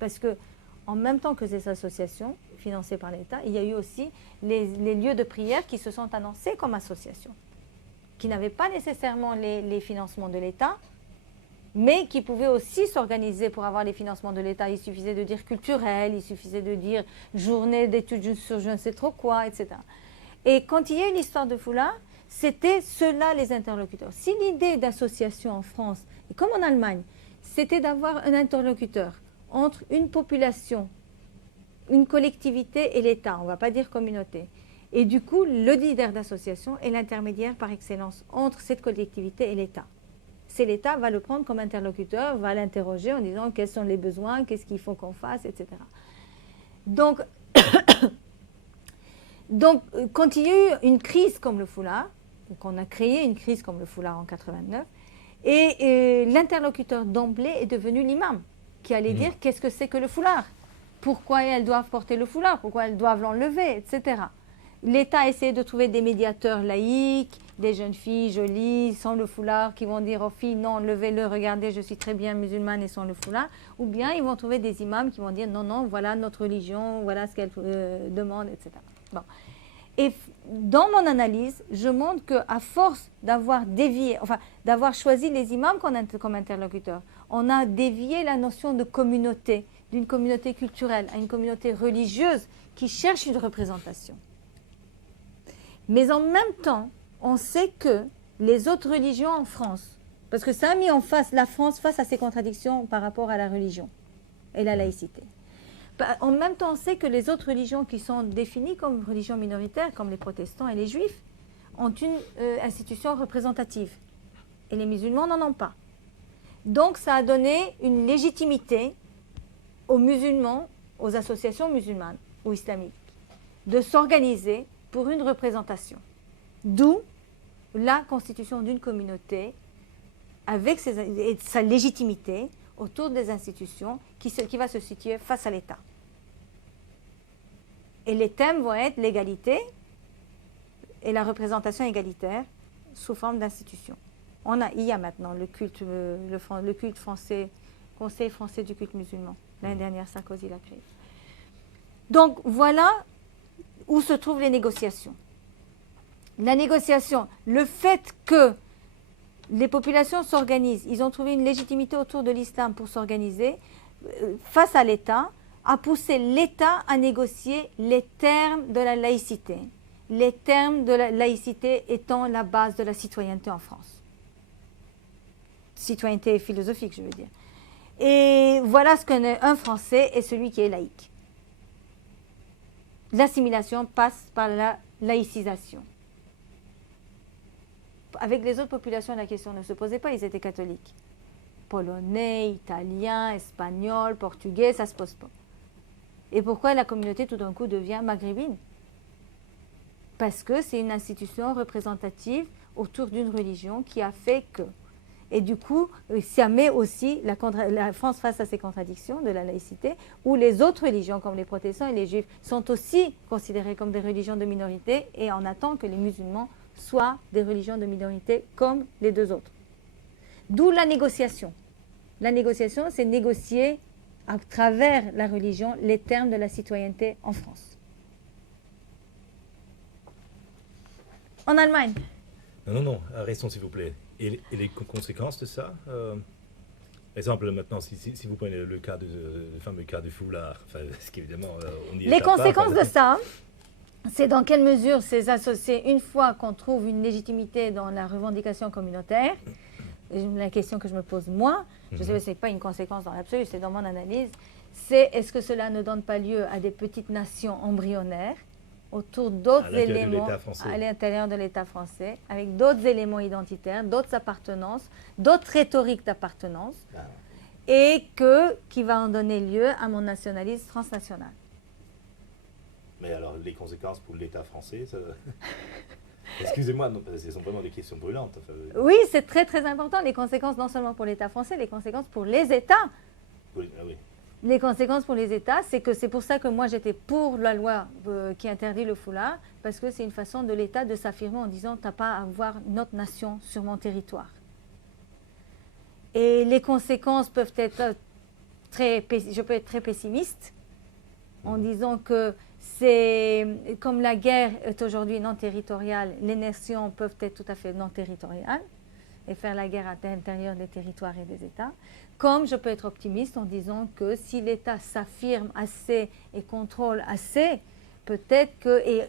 Parce que, en même temps que ces associations financées par l'État, il y a eu aussi les lieux de prière qui se sont annoncés comme associations, qui n'avaient pas nécessairement les financements de l'État, mais qui pouvaient aussi s'organiser pour avoir les financements de l'État. Il suffisait de dire culturel, il suffisait de dire journée d'études sur je ne sais trop quoi, etc. Et quand il y a eu l'histoire de Foulard, c'était ceux-là les interlocuteurs. Si l'idée d'association en France, et comme en Allemagne, c'était d'avoir un interlocuteur entre une population, une collectivité et l'État, on ne va pas dire communauté, et du coup, le leader d'association est l'intermédiaire par excellence entre cette collectivité et l'État. C'est l'État va le prendre comme interlocuteur, va l'interroger en disant quels sont les besoins, qu'est-ce qu'il faut qu'on fasse, etc. Donc, quand il y a eu une crise comme le Foulard, qu'on a créé une crise comme le Foulard en 89, et l'interlocuteur d'emblée est devenu l'imam, qui allait dire qu'est-ce que c'est que le foulard, pourquoi elles doivent porter le foulard, pourquoi elles doivent l'enlever, etc. L'État a essayé de trouver des médiateurs laïcs, des jeunes filles jolies, sans le foulard, qui vont dire aux filles, non, levez-le, regardez, je suis très bien musulmane et sans le foulard. Ou bien ils vont trouver des imams qui vont dire, non, non, voilà notre religion, voilà ce qu'elle demande, etc. Bon. Et dans mon analyse, je montre qu'à force d'avoir dévié, enfin, d'avoir choisi les imams comme interlocuteurs, on a dévié la notion de communauté, d'une communauté culturelle à une communauté religieuse qui cherche une représentation. Mais en même temps, on sait que les autres religions en France, parce que ça a mis en face la France face à ses contradictions par rapport à la religion et la laïcité. En même temps, on sait que les autres religions qui sont définies comme religions minoritaires, comme les protestants et les juifs, ont une institution représentative. Et les musulmans n'en ont pas. Donc, ça a donné une légitimité aux musulmans, aux associations musulmanes ou islamiques, de s'organiser pour une représentation. D'où la constitution d'une communauté avec sa légitimité autour des institutions qui va se situer face à l'État. Et les thèmes vont être l'égalité et la représentation égalitaire sous forme d'institutions. Il y a maintenant le culte français, Conseil français du culte musulman. L'année dernière, Sarkozy l'a créé. Donc voilà où se trouvent les négociations. La négociation, le fait que les populations s'organisent, ils ont trouvé une légitimité autour de l'islam pour s'organiser face à l'État, a poussé l'État à négocier les termes de la laïcité. Les termes de la laïcité étant la base de la citoyenneté en France. Citoyenneté philosophique, je veux dire. Et voilà ce qu'est un Français et celui qui est laïque. L'assimilation passe par la laïcisation. Avec les autres populations, la question ne se posait pas, ils étaient catholiques. Polonais, italiens, espagnols, portugais, ça ne se pose pas. Et pourquoi la communauté tout d'un coup devient maghrébine? Parce que c'est une institution représentative autour d'une religion qui a fait que. Et du coup, ça met aussi la France face à ces contradictions de la laïcité, où les autres religions, comme les protestants et les juifs, sont aussi considérées comme des religions de minorité, et on attend que les musulmans soient des religions de minorité comme les deux autres. D'où la négociation. La négociation, c'est négocier à travers la religion les termes de la citoyenneté en France. En Allemagne. Non, restons s'il vous plaît. Et les conséquences de ça Par exemple, maintenant, si vous prenez le fameux cas du foulard, parce qu'évidemment, on y est. Les conséquences de ça, c'est dans quelle mesure ces associés, une fois qu'on trouve une légitimité dans la revendication communautaire, la question que je me pose moi, je sais que ce n'est pas une conséquence dans l'absolu, c'est dans mon analyse, c'est est-ce que cela ne donne pas lieu à des petites nations embryonnaires autour d'autres éléments à l'intérieur de l'État français, avec d'autres éléments identitaires, d'autres appartenances, d'autres rhétoriques d'appartenance, et qui va en donner lieu à mon nationalisme transnational. Mais alors, les conséquences pour l'État français, ça... Excusez-moi, ce sont vraiment des questions brûlantes. Oui, c'est très très important, les conséquences non seulement pour l'État français, les conséquences pour les États. Oui, oui. Les conséquences pour les États, c'est pour ça que moi j'étais pour la loi qui interdit le foulard, parce que c'est une façon de l'État de s'affirmer en disant « tu n'as pas à avoir notre nation sur mon territoire ». Et les conséquences peuvent être je peux être très pessimiste en disant que c'est comme la guerre est aujourd'hui non territoriale, les nations peuvent être tout à fait non territoriales et faire la guerre à l'intérieur des territoires et des États. Comme je peux être optimiste en disant que si l'État s'affirme assez et contrôle assez, peut-être que, et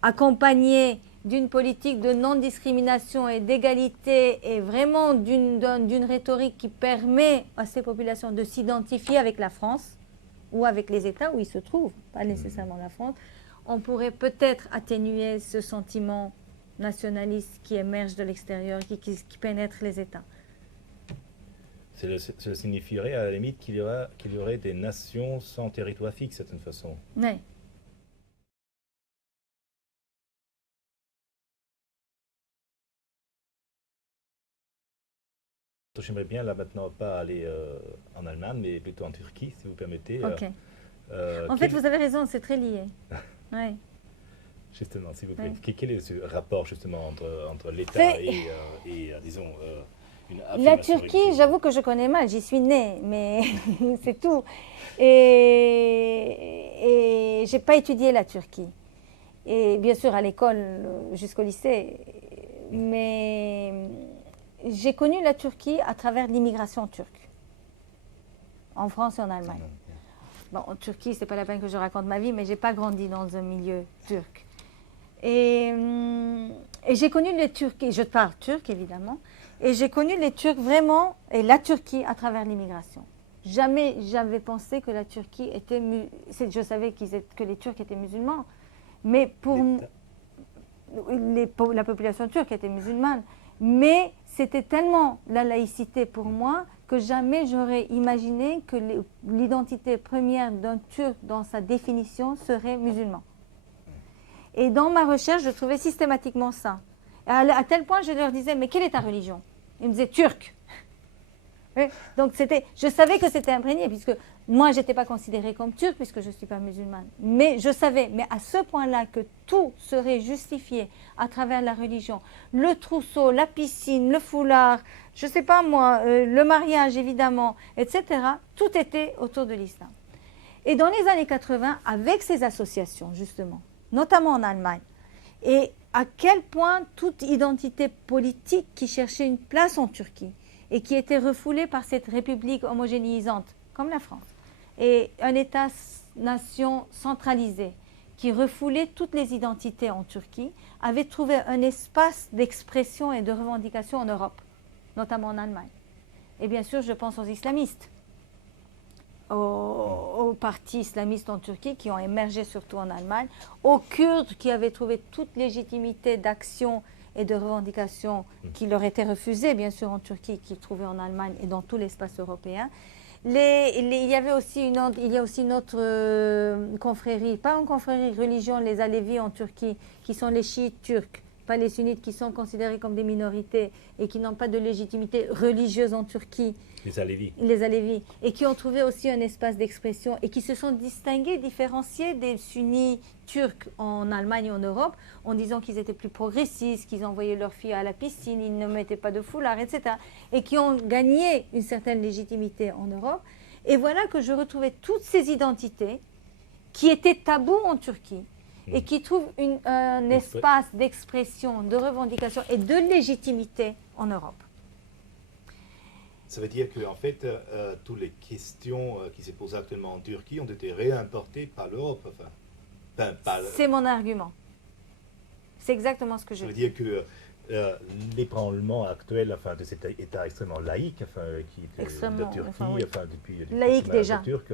accompagné d'une politique de non-discrimination et d'égalité et vraiment d'une rhétorique qui permet à ces populations de s'identifier avec la France ou avec les États où ils se trouvent, pas nécessairement la France, on pourrait peut-être atténuer ce sentiment nationaliste qui émerge de l'extérieur, qui pénètre les États. Cela signifierait à la limite qu'il y aurait des nations sans territoire fixe, d'une certaine façon. Oui. J'aimerais bien là maintenant pas aller en Allemagne, mais plutôt en Turquie, si vous permettez. Ok. En fait, vous avez raison, c'est très lié. Oui. Justement, s'il vous plaît. Oui. Quel est ce rapport justement entre l'État et disons, une affirmation La Turquie, j'avoue que je connais mal, j'y suis née, mais c'est tout. Et je n'ai pas étudié la Turquie. Et bien sûr à l'école jusqu'au lycée, mais j'ai connu la Turquie à travers l'immigration turque, en France et en Allemagne. Bon, en Turquie, ce n'est pas la peine que je raconte ma vie, mais je n'ai pas grandi dans un milieu turc. Et j'ai connu les Turcs, et je parle turc évidemment, et j'ai connu les Turcs vraiment, et la Turquie à travers l'immigration. Jamais j'avais pensé que la Turquie était... Je savais que les Turcs étaient musulmans, mais pour la population turque était musulmane, Mais c'était tellement la laïcité pour moi que jamais j'aurais imaginé que l'identité première d'un Turc dans sa définition serait musulman. Et dans ma recherche, je trouvais systématiquement ça. À tel point, je leur disais, mais quelle est ta religion? Ils me disaient, turc. Oui. Donc je savais que c'était imprégné, puisque moi, je n'étais pas considérée comme turque, puisque je ne suis pas musulmane. Mais je savais, mais à ce point-là, que tout serait justifié à travers la religion. Le trousseau, la piscine, le foulard, je ne sais pas moi, le mariage évidemment, etc. Tout était autour de l'islam. Et dans les années 80, avec ces associations, justement, notamment en Allemagne, et à quel point toute identité politique qui cherchait une place en Turquie et qui était refoulée par cette république homogénéisante, comme la France, et un État-nation centralisé qui refoulait toutes les identités en Turquie, avait trouvé un espace d'expression et de revendication en Europe, notamment en Allemagne. Et bien sûr, je pense aux islamistes, aux partis islamistes en Turquie qui ont émergé surtout en Allemagne, aux Kurdes qui avaient trouvé toute légitimité d'action et de revendication qui leur était refusée, bien sûr, en Turquie, qu'ils trouvaient en Allemagne et dans tout l'espace européen. Il y a aussi une autre confrérie, pas une confrérie, religion, les Alevis en Turquie, qui sont les chiites turcs, pas les sunnites, qui sont considérés comme des minorités et qui n'ont pas de légitimité religieuse en Turquie. Les Alevis. Les Alevis. Et qui ont trouvé aussi un espace d'expression et qui se sont distingués, différenciés des sunnis turcs en Allemagne et en Europe, en disant qu'ils étaient plus progressistes, qu'ils envoyaient leurs filles à la piscine, ils ne mettaient pas de foulard, etc. Et qui ont gagné une certaine légitimité en Europe. Et voilà que je retrouvais toutes ces identités qui étaient tabous en Turquie et qui trouvent un espace d'expression, de revendication et de légitimité en Europe. Ça veut dire qu'en fait, toutes les questions qui se posent actuellement en Turquie ont été réimportées par l'Europe. C'est mon argument. C'est exactement ce que je dis. Ça veut dire que l'ébranlement actuel de cet État extrêmement laïque de Turquie, depuis laïque déjà. Turc,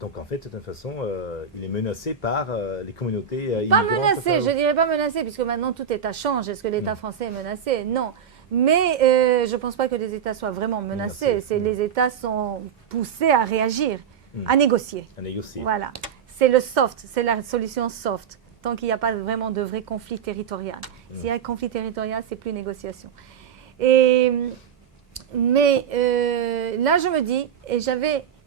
donc en fait, de toute façon, il est menacé par les communautés immigrantes. Pas menacé, je ne dirais pas menacé, puisque maintenant tout État change. Est-ce que l'État français est menacé? Non. Mais je ne pense pas que les États soient vraiment menacés. Les États sont poussés à réagir, à négocier. À négocier. Voilà. C'est le soft, c'est la solution soft, tant qu'il n'y a pas vraiment de vrai conflit territorial. S'il y a un conflit territorial, c'est plus négociation. Mais là, je me dis, et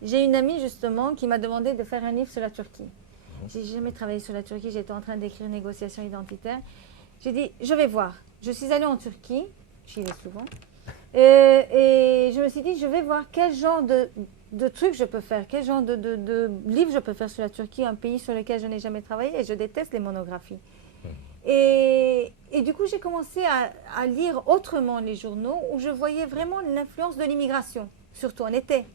j'ai une amie justement qui m'a demandé de faire un livre sur la Turquie. J'ai jamais travaillé sur la Turquie, j'étais en train d'écrire négociation identitaire. J'ai dit, je vais voir. Je suis allée en Turquie, j'y vais souvent, et je me suis dit, je vais voir quel genre de trucs je peux faire, quel genre de livres je peux faire sur la Turquie, un pays sur lequel je n'ai jamais travaillé, et je déteste les monographies. Et du coup, j'ai commencé à lire autrement les journaux où je voyais vraiment l'influence de l'immigration, surtout en été,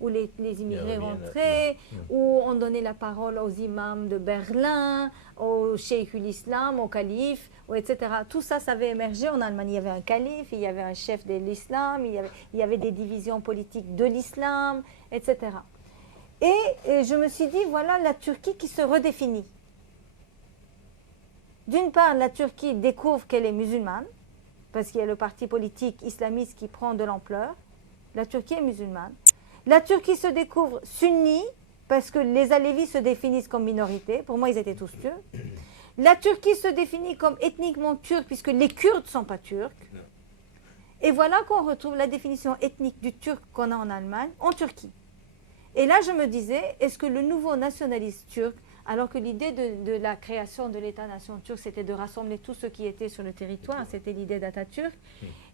où les immigrés rentraient, où on donnait la parole aux imams de Berlin, aux cheikh l'islam, aux califes, etc. Tout ça, ça avait émergé en Allemagne. Il y avait un calife, il y avait un chef de l'islam, il y avait des divisions politiques de l'islam, etc. Et je me suis dit, voilà la Turquie qui se redéfinit. D'une part, la Turquie découvre qu'elle est musulmane, parce qu'il y a le parti politique islamiste qui prend de l'ampleur. La Turquie est musulmane. La Turquie se découvre sunni, parce que les Alevis se définissent comme minorité. Pour moi, ils étaient tous turcs. La Turquie se définit comme ethniquement turque, puisque les Kurdes ne sont pas turcs. Et voilà qu'on retrouve la définition ethnique du turc qu'on a en Allemagne, en Turquie. Et là, je me disais, est-ce que le nouveau nationalisme turc, alors que l'idée de la création de l'État-nation turc, c'était de rassembler tous ceux qui étaient sur le territoire, c'était l'idée d'Atatürk,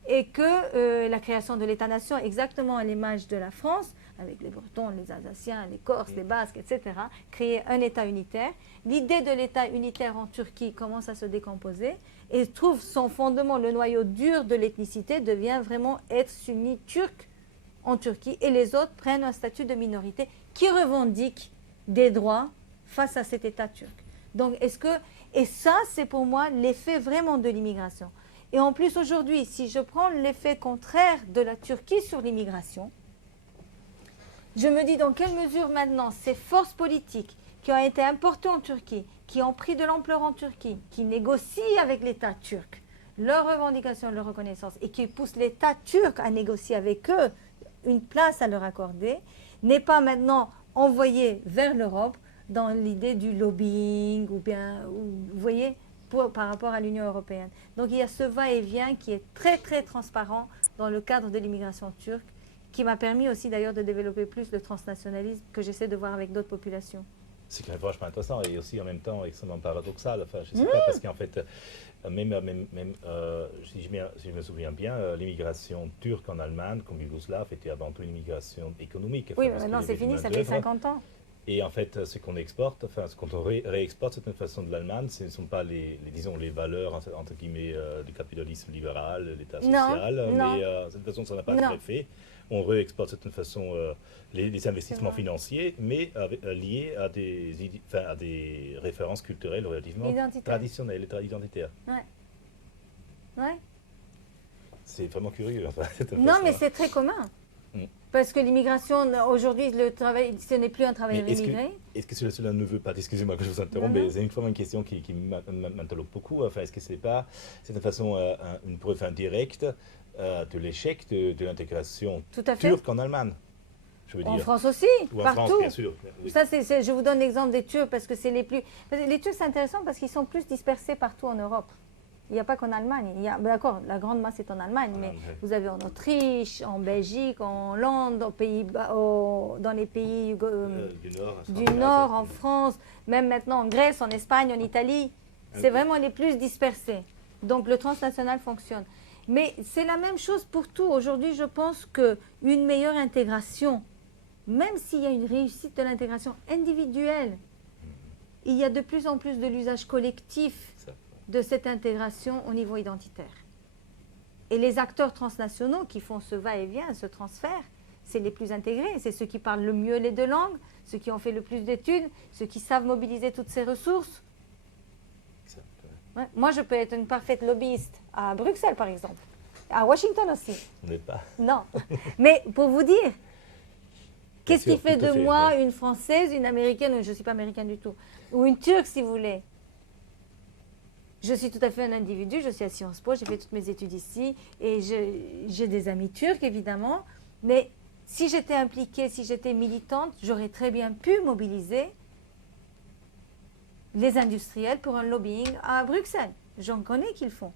et que la création de l'État-nation, exactement à l'image de la France, avec les Bretons, les Alsaciens, les Corses, les Basques, etc., créer un État unitaire. L'idée de l'État unitaire en Turquie commence à se décomposer et trouve son fondement, le noyau dur de l'ethnicité devient vraiment être sunni turc en Turquie, et les autres prennent un statut de minorité qui revendique des droits face à cet État turc. Donc, et ça, c'est pour moi l'effet vraiment de l'immigration. Et en plus, aujourd'hui, si je prends l'effet contraire de la Turquie sur l'immigration, je me dis dans quelle mesure maintenant ces forces politiques qui ont été importées en Turquie, qui ont pris de l'ampleur en Turquie, qui négocient avec l'État turc, leur revendication, leur reconnaissance, et qui pousse l'État turc à négocier avec eux une place à leur accorder, n'est pas maintenant envoyé vers l'Europe dans l'idée du lobbying ou bien, vous voyez, par rapport à l'Union européenne. Donc il y a ce va-et-vient qui est très très transparent dans le cadre de l'immigration turque, qui m'a permis aussi d'ailleurs de développer plus le transnationalisme que j'essaie de voir avec d'autres populations. C'est quand même vachement intéressant et aussi en même temps extrêmement paradoxal. Enfin, je ne sais pas, parce qu'en fait, si je me souviens bien, l'immigration turque en Allemagne, comme yougoslave, était avant tout une immigration économique. Oui, mais maintenant c'est fini, ça fait 50 ans. Et en fait, ce qu'on exporte, enfin, ce qu'on réexporte, c'est une façon de l'Allemagne, ce ne sont pas disons, les valeurs, entre guillemets, du capitalisme libéral, l'État social, mais de toute façon, ça n'a pas de fait. On réexporte de cette façon les investissements financiers, mais liés à des références culturelles relativement traditionnelles et identitaires. Ouais. Ouais. C'est vraiment curieux. Enfin, non, mais c'est très commun. Parce que l'immigration, aujourd'hui, ce n'est plus un travailleur immigré. Est-ce que cela ne veut pas, excusez-moi que je vous interromps, mais c'est une question qui m'interloque beaucoup. Enfin, est-ce que ce n'est pas, c'est une façon, une preuve indirecte de l'échec de l'intégration turque en Allemagne, je veux dire. En France aussi, ou en partout. France, bien sûr. Oui. Ça, je vous donne l'exemple des Turcs parce que c'est les plus... Les Turcs, c'est intéressant parce qu'ils sont plus dispersés partout en Europe. Il n'y a pas qu'en Allemagne. D'accord, la grande masse est en Allemagne, mais vous avez en Autriche, en Belgique, en Hollande, dans les pays du Nord, en France, même maintenant en Grèce, en Espagne, en Italie. C'est vraiment les plus dispersés. Donc le transnational fonctionne. Mais c'est la même chose pour tout. Aujourd'hui, je pense qu'une meilleure intégration, même s'il y a une réussite de l'intégration individuelle, il y a de plus en plus de l'usage collectif de cette intégration au niveau identitaire. Et les acteurs transnationaux qui font ce va-et-vient, ce transfert, c'est les plus intégrés, c'est ceux qui parlent le mieux les deux langues, ceux qui ont fait le plus d'études, ceux qui savent mobiliser toutes ces ressources. Ouais. Moi, je peux être une parfaite lobbyiste à Bruxelles, par exemple, à Washington aussi. On n'est pas. Non, mais pour vous dire, qu'est-ce qui fait de moi une Française, une Américaine, ou je ne suis pas américaine du tout, ou une Turque, si vous voulez. Je suis tout à fait un individu, je suis à Sciences Po, j'ai fait toutes mes études ici et j'ai des amis turcs évidemment, mais si j'étais impliquée, si j'étais militante, j'aurais très bien pu mobiliser les industriels pour un lobbying à Bruxelles. J'en connais qui le font.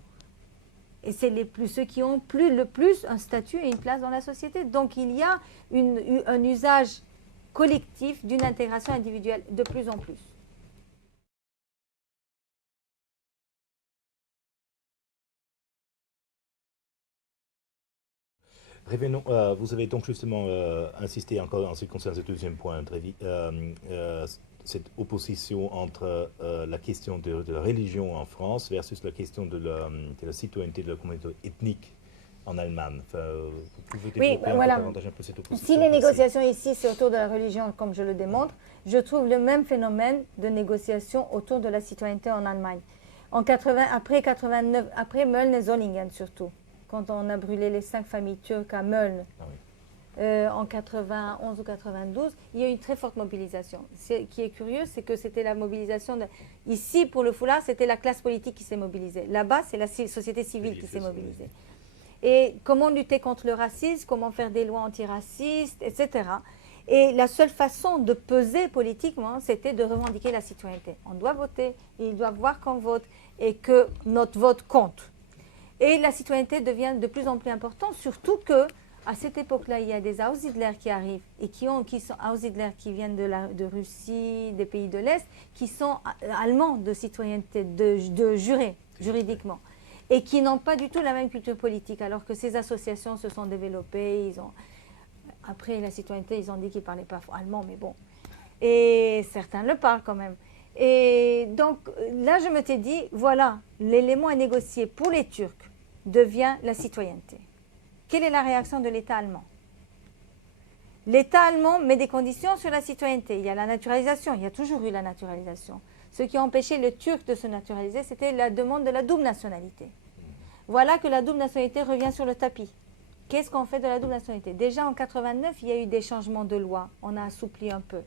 Et c'est ceux qui ont le plus un statut et une place dans la société. Donc il y a un usage collectif d'une intégration individuelle de plus en plus. Revenons, vous avez donc justement insisté encore en ce qui concerne ce deuxième point, très vite, cette opposition entre la question de la religion en France versus la question de la citoyenneté de la communauté ethnique en Allemagne. Enfin, vous pouvez développer davantage un peu cette opposition? Si les négociations ici, c'est autour de la religion, comme je le démontre, je trouve le même phénomène de négociation autour de la citoyenneté en Allemagne. Après Mölln et Solingen surtout, quand on a brûlé les 5 familles turques à Mölln, en 91 ou 92, il y a eu une très forte mobilisation. Ce qui est curieux, c'est que c'était la mobilisation ici, pour le foulard, c'était la classe politique qui s'est mobilisée. Là-bas, c'est la société civile qui s'est mobilisée. Et comment lutter contre le racisme, comment faire des lois antiracistes, etc. Et la seule façon de peser politiquement, c'était de revendiquer la citoyenneté. On doit voter, ils doivent voir qu'on vote et que notre vote compte. Et la citoyenneté devient de plus en plus importante, surtout que à cette époque-là, il y a des Aushidler qui arrivent et qui sont Aushidler qui viennent de Russie, des pays de l'Est, qui sont allemands de citoyenneté, de jurés, juridiquement, et qui n'ont pas du tout la même culture politique, alors que ces associations se sont développées. Après la citoyenneté, ils ont dit qu'ils ne parlaient pas allemand, mais bon. Et certains le parlent quand même. Et donc là, je me t'ai dit, voilà, l'élément à négocier pour les Turcs devient la citoyenneté. Quelle est la réaction de l'État allemand? L'État allemand met des conditions sur la citoyenneté. Il y a la naturalisation, il y a toujours eu la naturalisation. Ce qui a empêché le Turc de se naturaliser, c'était la demande de la double nationalité. Voilà que la double nationalité revient sur le tapis. Qu'est-ce qu'on fait de la double nationalité? Déjà en 89, il y a eu des changements de loi. On a assoupli un peu.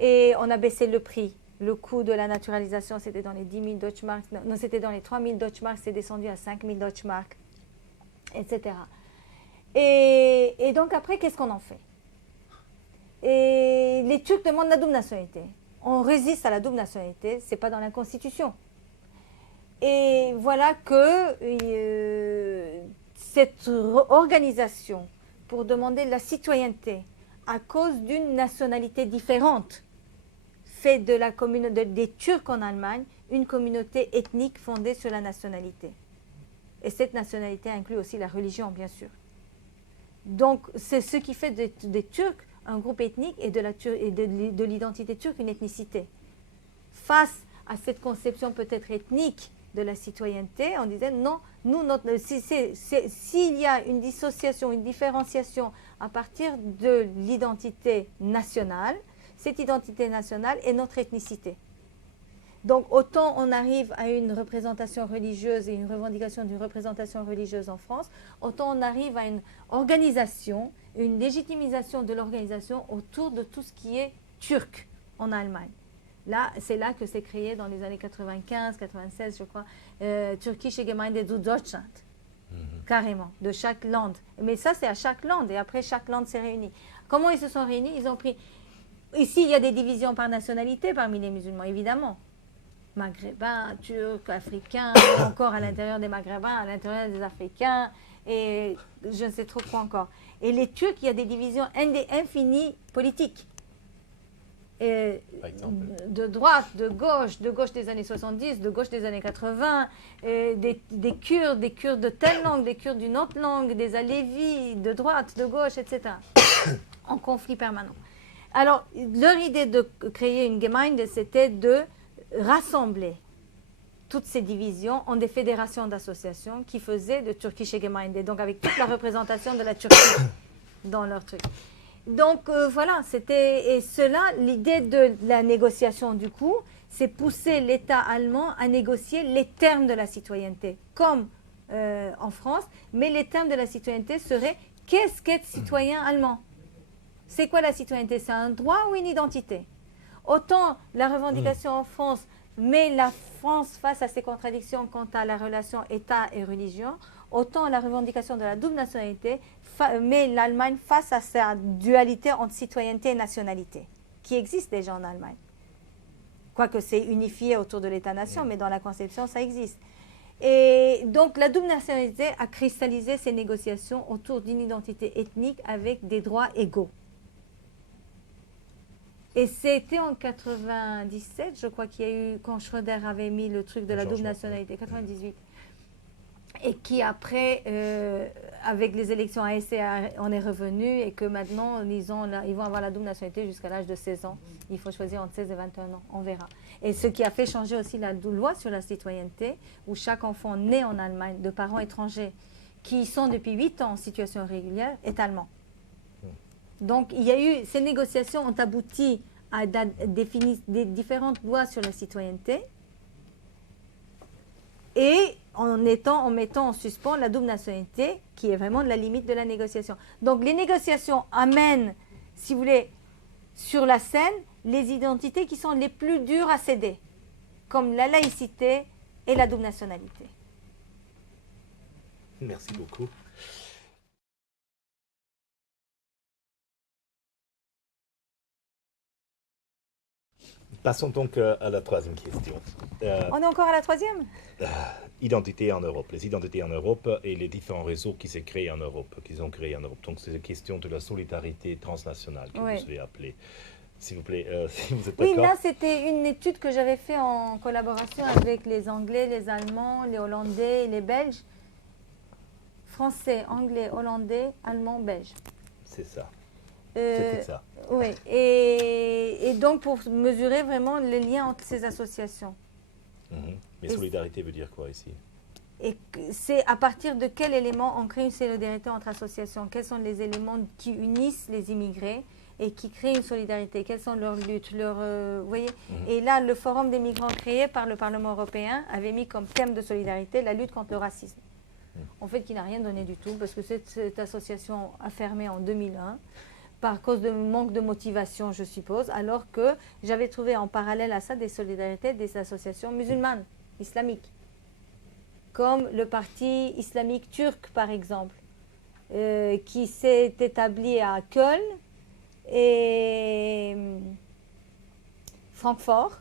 Et on a baissé le prix Le coût de la naturalisation, c'était dans les 10 000 Deutschmarks. Non, c'était dans les 3 000 Deutschmarks. C'est descendu à 5 000 Deutschmarks, etc. Et donc, après, qu'est-ce qu'on en fait? Et les Turcs demandent la double nationalité. On résiste à la double nationalité. Ce n'est pas dans la Constitution. Et voilà que cette organisation pour demander la citoyenneté à cause d'une nationalité différente fait de la communauté des Turcs en Allemagne une communauté ethnique fondée sur la nationalité. Et cette nationalité inclut aussi la religion, bien sûr. Donc, c'est ce qui fait des Turcs un groupe ethnique et de l'identité turque une ethnicité. Face à cette conception peut-être ethnique de la citoyenneté, on disait non, nous, s'il y a une dissociation, une différenciation à partir de l'identité nationale, cette identité nationale est notre ethnicité. Donc autant on arrive à une représentation religieuse et une revendication d'une représentation religieuse en France, autant on arrive à une organisation, une légitimisation de l'organisation autour de tout ce qui est turc en Allemagne. Là, c'est là que c'est créé dans les années 95, 96, je crois, Türkische Gemeinde zu Deutschland, carrément, de chaque land. Mais ça, c'est à chaque land, et après, chaque land s'est réuni. Comment ils se sont réunis? Ils ont pris... Ici, il y a des divisions par nationalité parmi les musulmans, évidemment. Maghrébins, Turcs, Africains, encore à l'intérieur des Maghrébins, à l'intérieur des Africains, et je ne sais trop quoi encore. Et les Turcs, il y a des divisions infinies politiques. De droite, de gauche des années 70, de gauche des années 80, des Kurdes de telle langue, des Kurdes d'une autre langue, des Alévis, de droite, de gauche, etc. En conflit permanent. Alors, leur idée de créer une Gemeinde, c'était de rassembler toutes ces divisions en des fédérations d'associations qui faisaient de Türkische Gemeinde, donc avec toute la représentation de la Turquie dans leur truc. Donc voilà, c'était l'idée de la négociation du coup, c'est pousser l'État allemand à négocier les termes de la citoyenneté, comme en France, mais les termes de la citoyenneté seraient qu'est-ce qu'être citoyen allemand? C'est quoi la citoyenneté? C'est un droit ou une identité? Autant la revendication en France met la France face à ses contradictions quant à la relation État et religion, autant la revendication de la double nationalité met l'Allemagne face à sa dualité entre citoyenneté et nationalité, qui existe déjà en Allemagne. Quoique c'est unifié autour de l'État-nation, mais dans la conception, ça existe. Et donc la double nationalité a cristallisé ces négociations autour d'une identité ethnique avec des droits égaux. Et c'était en 97, je crois qu'il y a eu, quand Schröder avait mis le truc de la double nationalité, 98. Et qui après, avec les élections ASC, on est revenu et que maintenant, ils vont avoir la double nationalité jusqu'à l'âge de 16 ans. Il faut choisir entre 16 et 21 ans, on verra. Et ce qui a fait changer aussi la loi sur la citoyenneté, où chaque enfant né en Allemagne de parents étrangers qui sont depuis 8 ans en situation régulière est allemand. Donc, il y a eu, ces négociations ont abouti à définir des différentes lois sur la citoyenneté et en mettant en suspens la double nationalité qui est vraiment la limite de la négociation. Donc, les négociations amènent, si vous voulez, sur la scène, les identités qui sont les plus dures à céder, comme la laïcité et la double nationalité. Merci beaucoup. Passons donc à la troisième question. On est encore à la troisième? Identité en Europe. Les identités en Europe et les différents réseaux qui s'est créés en Europe, qu'ils ont créés en Europe. Donc c'est la question de la solidarité transnationale que vous avez appelée. S'il vous plaît, si vous êtes d'accord. Oui, là c'était une étude que j'avais faite en collaboration avec les Anglais, les Allemands, les Hollandais et les Belges. Français, Anglais, Hollandais, Allemands, Belges. C'est ça. C'était ça. Oui, et donc pour mesurer vraiment les liens entre ces associations. Mais solidarité veut dire quoi ici? Et c'est à partir de quels éléments on crée une solidarité entre associations? Quels sont les éléments qui unissent les immigrés et qui créent une solidarité? Quelles sont leurs luttes, vous voyez? Et là, le Forum des migrants créé par le Parlement européen avait mis comme thème de solidarité la lutte contre le racisme. En fait, qui n'a rien donné du tout, parce que cette association a fermé en 2001. par cause de manque de motivation, je suppose, alors que j'avais trouvé en parallèle à ça des solidarités des associations musulmanes, islamiques, comme le Parti islamique turc, par exemple, qui s'est établi à Köln et Francfort,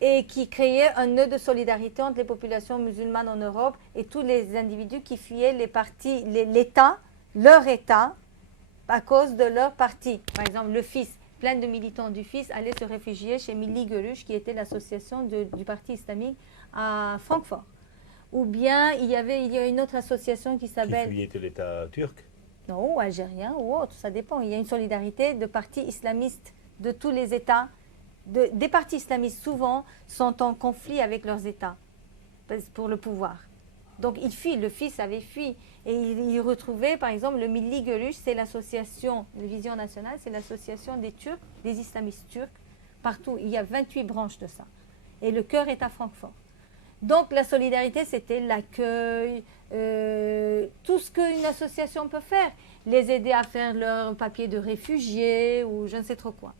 et qui créait un nœud de solidarité entre les populations musulmanes en Europe et tous les individus qui fuyaient l'État, leur État, à cause de leur parti. Par exemple, le FIS, plein de militants du FIS allaient se réfugier chez Milli Görüş, qui était l'association du parti islamique à Francfort. Ou bien, il y a une autre association qui s'appelle... Qui fuyait l'État turc? Non, ou algérien ou autre, ça dépend. Il y a une solidarité de partis islamistes de tous les États. Des partis islamistes, souvent, sont en conflit avec leurs États pour le pouvoir. Donc, ils fuient. Le FIS avait fui. Et il retrouvait, par exemple, le Milli Görüş, c'est l'association, la Vision nationale, c'est l'association des Turcs, des islamistes turcs, partout. Il y a 28 branches de ça. Et le cœur est à Francfort. Donc, la solidarité, c'était l'accueil, tout ce qu'une association peut faire. Les aider à faire leur papier de réfugiés ou je ne sais trop quoi.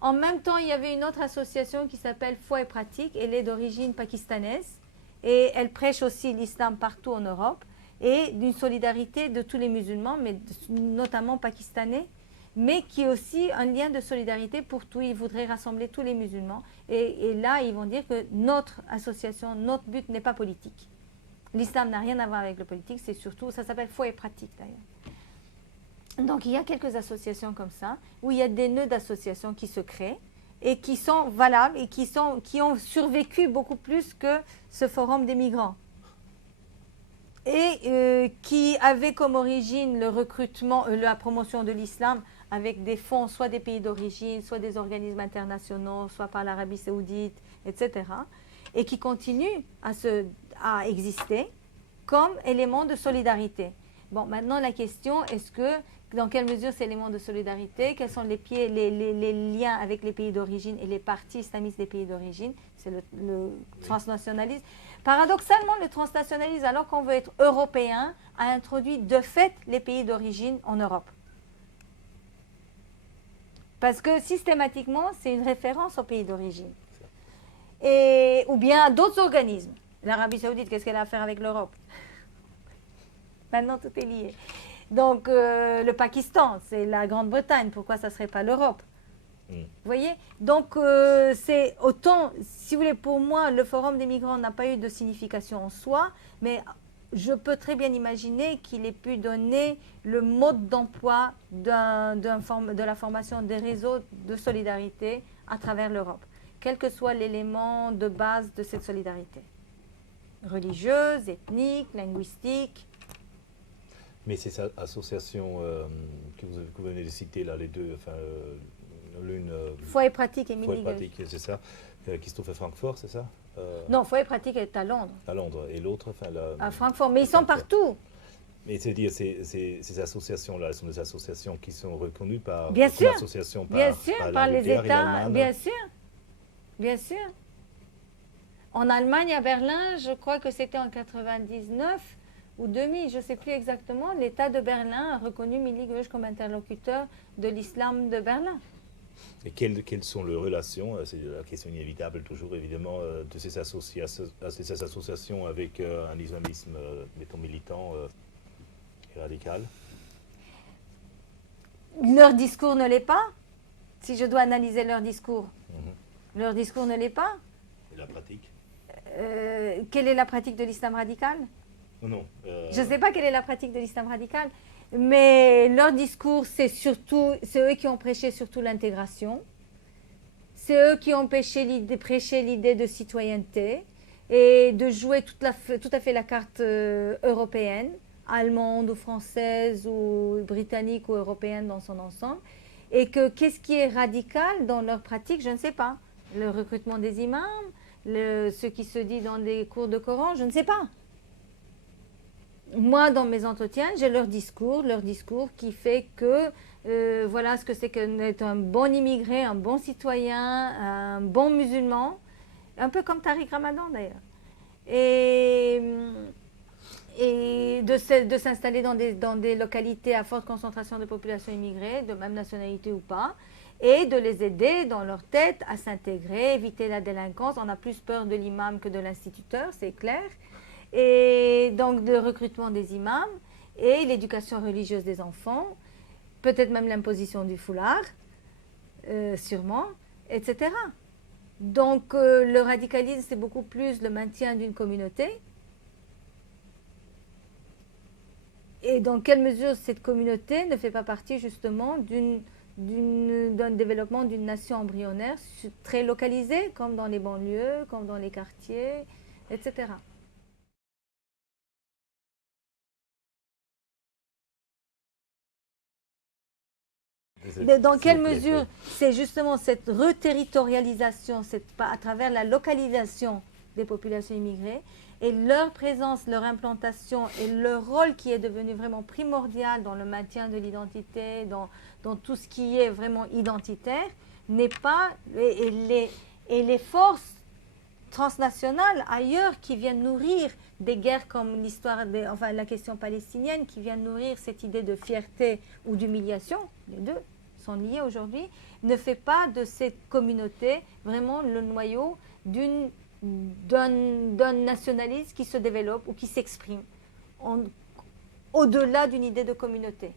En même temps, il y avait une autre association qui s'appelle Foi et Pratique. Elle est d'origine pakistanaise et elle prêche aussi l'islam partout en Europe et d'une solidarité de tous les musulmans, mais notamment pakistanais, mais qui est aussi un lien de solidarité pour tout. Ils voudraient rassembler tous les musulmans. Et là, ils vont dire que notre association, notre but n'est pas politique. L'islam n'a rien à voir avec le politique, c'est surtout, ça s'appelle Foi et Pratique d'ailleurs. Donc il y a quelques associations comme ça, où il y a des nœuds d'associations qui se créent et qui sont valables et qui ont survécu beaucoup plus que ce forum des migrants. Et qui avait comme origine le recrutement, la promotion de l'islam avec des fonds, soit des pays d'origine, soit des organismes internationaux, soit par l'Arabie Saoudite, etc. Et qui continuent à exister comme élément de solidarité. Bon, maintenant la question, dans quelle mesure c'est l'élément de solidarité? Quels sont les liens avec les pays d'origine et les partis islamistes des pays d'origine? C'est le transnationalisme. Paradoxalement, le transnationalisme, alors qu'on veut être européen, a introduit de fait les pays d'origine en Europe. Parce que systématiquement, c'est une référence aux pays d'origine. Ou bien à d'autres organismes. L'Arabie Saoudite, qu'est-ce qu'elle a à faire avec l'Europe? Maintenant, tout est lié. Donc, le Pakistan, c'est la Grande-Bretagne. Pourquoi ça ne serait pas l'Europe? Vous voyez? Donc, c'est autant, si vous voulez, pour moi, le Forum des migrants n'a pas eu de signification en soi, mais je peux très bien imaginer qu'il ait pu donner le mode d'emploi de la formation des réseaux de solidarité à travers l'Europe, quel que soit l'élément de base de cette solidarité, religieuse, ethnique, linguistique. Mais ces associations que vous venez de citer, là, les deux, enfin, l'une... Foi et Pratique et Foi et Pratique, c'est ça, qui se trouve à Francfort, c'est ça? Non, Foi et Pratique est à Londres. À Londres. Et l'autre, enfin... À Francfort, mais ils sont partout. Mais c'est-à-dire, ces associations-là, elles sont des associations qui sont reconnues par... Bien sûr, par les États, bien sûr, bien sûr. En Allemagne, à Berlin, je crois que c'était en 99 ou 2000, je ne sais plus exactement, l'État de Berlin a reconnu Milli Görüş comme interlocuteur de l'islam de Berlin. Et quelles sont les relations, c'est la question inévitable toujours évidemment, de ces associations avec un islamisme, mettons, militant et radical? Leur discours ne l'est pas. Si je dois analyser leur discours, leur discours ne l'est pas. Et la pratique? Quelle est la pratique de l'islam radical? Non. Je ne sais pas quelle est la pratique de l'islam radical, mais leur discours, c'est eux qui ont prêché surtout l'intégration. C'est eux qui ont prêché l'idée de citoyenneté et de jouer tout à fait la carte européenne, allemande ou française ou britannique ou européenne dans son ensemble. Et qu'est-ce qui est radical dans leur pratique, je ne sais pas. Le recrutement des imams, ce qui se dit dans des cours de Coran, je ne sais pas. Moi, dans mes entretiens, j'ai leur discours qui fait que voilà ce que c'est qu'être un bon immigré, un bon citoyen, un bon musulman, un peu comme Tariq Ramadan d'ailleurs. et de s'installer dans des localités à forte concentration de population immigrée, de même nationalité ou pas, et de les aider dans leur tête à s'intégrer, éviter la délinquance. On a plus peur de l'imam que de l'instituteur, c'est clair. Et donc de recrutement des imams et l'éducation religieuse des enfants, peut-être même l'imposition du foulard, sûrement, etc. Donc le radicalisme, c'est beaucoup plus le maintien d'une communauté. Et dans quelle mesure cette communauté ne fait pas partie justement d'un développement d'une nation embryonnaire très localisée, comme dans les banlieues, comme dans les quartiers, etc. Dans quelle mesure c'est justement cette reterritorialisation, à travers la localisation des populations immigrées et leur présence, leur implantation et leur rôle qui est devenu vraiment primordial dans le maintien de l'identité, dans tout ce qui est vraiment identitaire, n'est pas, et les forces transnationales ailleurs qui viennent nourrir des guerres comme enfin la question palestinienne, qui viennent nourrir cette idée de fierté ou d'humiliation, les deux sont liés aujourd'hui, ne fait pas de cette communauté vraiment le noyau d'un nationalisme qui se développe ou qui s'exprime au-delà d'une idée de communauté.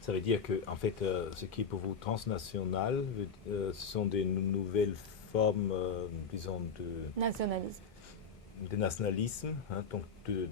Ça veut dire que, en fait, ce qui est pour vous transnational, ce sont des nouvelles formes, disons, nationalisme. De nationalisme, hein, donc de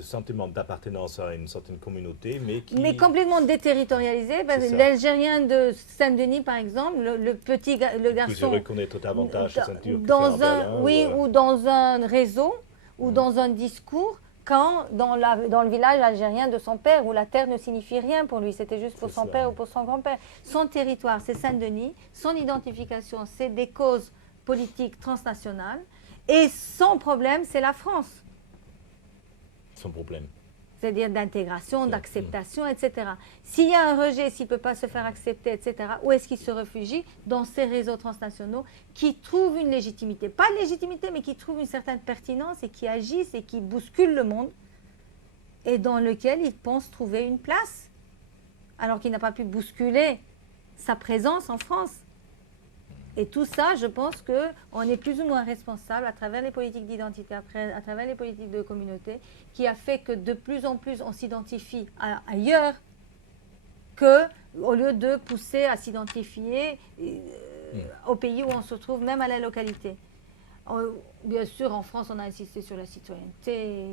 sentiment d'appartenance à une certaine communauté, mais complètement déterritorialisé. L'Algérien de Saint-Denis, par exemple, le garçon... Qui se reconnaît davantage à Saint-Denis ou dans un réseau, ou dans un discours, quand dans le village algérien de son père, où la terre ne signifie rien pour lui, c'était juste pour son père ou pour son grand-père. Son territoire, c'est Saint-Denis, son identification, c'est des causes politiques transnationales, et son problème, c'est la France. Son problème. C'est-à-dire d'intégration, d'acceptation, etc. S'il y a un rejet, s'il ne peut pas se faire accepter, etc., où est-ce qu'il se réfugie? Dans ces réseaux transnationaux qui trouvent une légitimité. Pas de légitimité, mais qui trouvent une certaine pertinence et qui agissent et qui bousculent le monde et dans lequel il pense trouver une place, alors qu'il n'a pas pu bousculer sa présence en France. Et tout ça, je pense qu'on est plus ou moins responsable à travers les politiques d'identité, à travers les politiques de communauté, qui a fait que de plus en plus on s'identifie ailleurs qu'au lieu de pousser à s'identifier au pays où on se trouve, même à la localité. Bien sûr, en France, on a insisté sur la citoyenneté,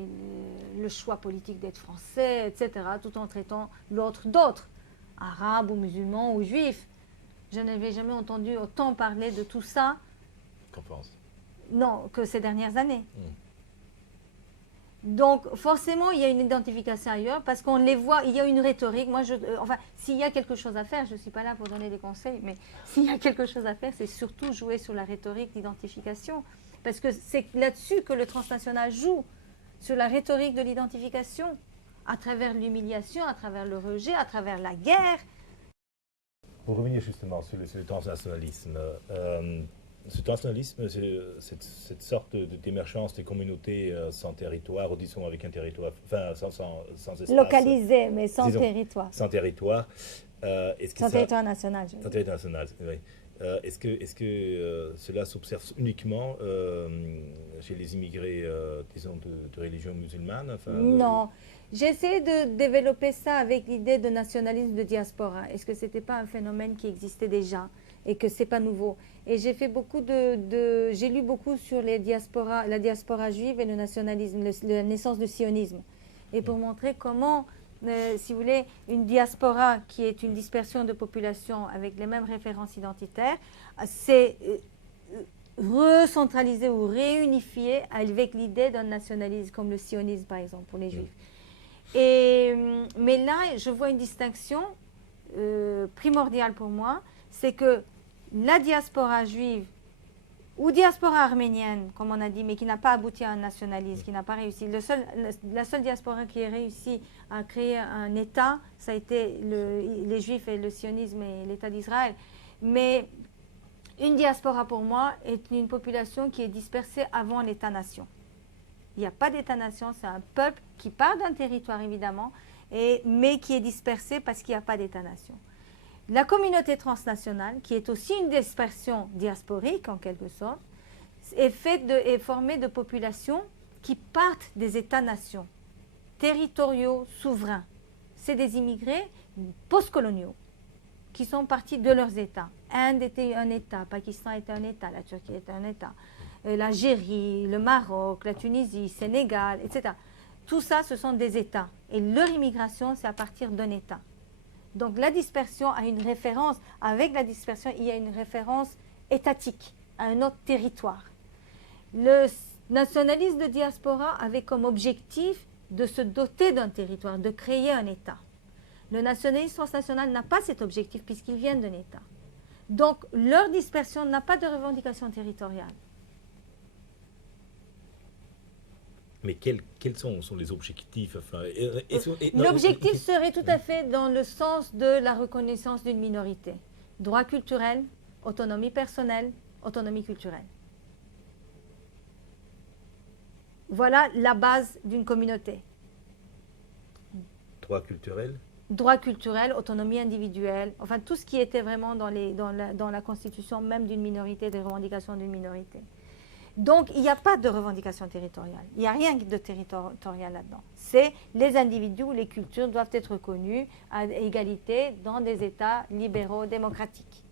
le choix politique d'être français, etc., tout en traitant l'autre d'autre, arabe ou musulman ou juif. Je n'avais jamais entendu autant parler de tout ça. Qu'en France? Non, que ces dernières années. Donc, forcément, il y a une identification ailleurs parce qu'on les voit, il y a une rhétorique. Moi, enfin, s'il y a quelque chose à faire, je ne suis pas là pour donner des conseils, mais s'il y a quelque chose à faire, c'est surtout jouer sur la rhétorique d'identification. Parce que c'est là-dessus que le transnational joue, sur la rhétorique de l'identification, à travers l'humiliation, à travers le rejet, à travers la guerre. Pour revenir justement sur le transnationalisme, ce transnationalisme, c'est cette sorte d'émergence des communautés sans territoire, ou disons avec un territoire, enfin sans espace. Localisé, mais sans territoire. Sans territoire. Sans territoire national. Sans territoire national, oui. Est-ce que cela s'observe uniquement chez les immigrés, disons, de religion musulmane? Non. J'essaie de développer ça avec l'idée de nationalisme de diaspora. Est-ce que ce n'était pas un phénomène qui existait déjà et que ce n'est pas nouveau? Et j'ai fait beaucoup j'ai lu beaucoup sur la diaspora juive et le nationalisme, la naissance du sionisme. Et pour montrer comment, si vous voulez, une diaspora qui est une dispersion de population avec les mêmes références identitaires, c'est recentralisé ou réunifié avec l'idée d'un nationalisme comme le sionisme, par exemple, pour les juifs. Mais là, je vois une distinction primordiale pour moi, c'est que la diaspora juive ou diaspora arménienne, comme on a dit, mais qui n'a pas abouti à un nationalisme, qui n'a pas réussi. La seule diaspora qui a réussi à créer un État, ça a été les Juifs et le sionisme et l'État d'Israël. Mais une diaspora, pour moi, est une population qui est dispersée avant l'État-nation. Il n'y a pas d'État-nation, c'est un peuple qui part d'un territoire évidemment, mais qui est dispersé parce qu'il n'y a pas d'État-nation. La communauté transnationale, qui est aussi une dispersion diasporique en quelque sorte, est formée de populations qui partent des États-nations, territoriaux, souverains. C'est des immigrés postcoloniaux qui sont partis de leurs États. Inde était un État, Pakistan était un État, la Turquie était un État, l'Algérie, le Maroc, la Tunisie, Sénégal, etc. Tout ça, ce sont des États. Et leur immigration, c'est à partir d'un État. Donc la dispersion a une référence, avec la dispersion, il y a une référence étatique à un autre territoire. Le nationalisme de diaspora avait comme objectif de se doter d'un territoire, de créer un État. Le nationalisme transnational n'a pas cet objectif puisqu'ils viennent d'un État. Donc leur dispersion n'a pas de revendication territoriale. Mais quels sont les objectifs enfin, L'objectif serait tout à fait dans le sens de la reconnaissance d'une minorité. Droit culturel, autonomie personnelle, autonomie culturelle. Voilà la base d'une communauté. Droit culturel? Droit culturel, autonomie individuelle, enfin tout ce qui était vraiment dans la constitution même d'une minorité, des revendications d'une minorité. Donc, il n'y a pas de revendication territoriale. Il n'y a rien de territorial là-dedans. C'est les individus ou les cultures doivent être reconnus à égalité dans des États libéraux démocratiques.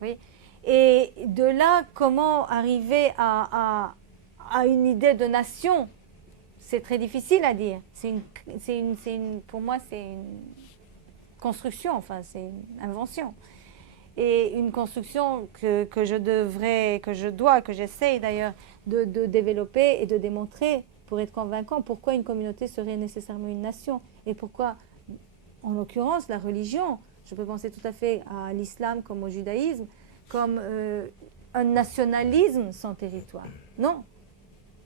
Oui. Et de là, comment arriver à une idée de nation, c'est très difficile à dire. Pour moi, c'est une construction, enfin, c'est une invention. Et une construction que j'essaie d'ailleurs de développer et de démontrer pour être convaincant pourquoi une communauté serait nécessairement une nation et pourquoi, en l'occurrence, la religion, je peux penser tout à fait à l'islam comme au judaïsme, comme un nationalisme sans territoire. Non.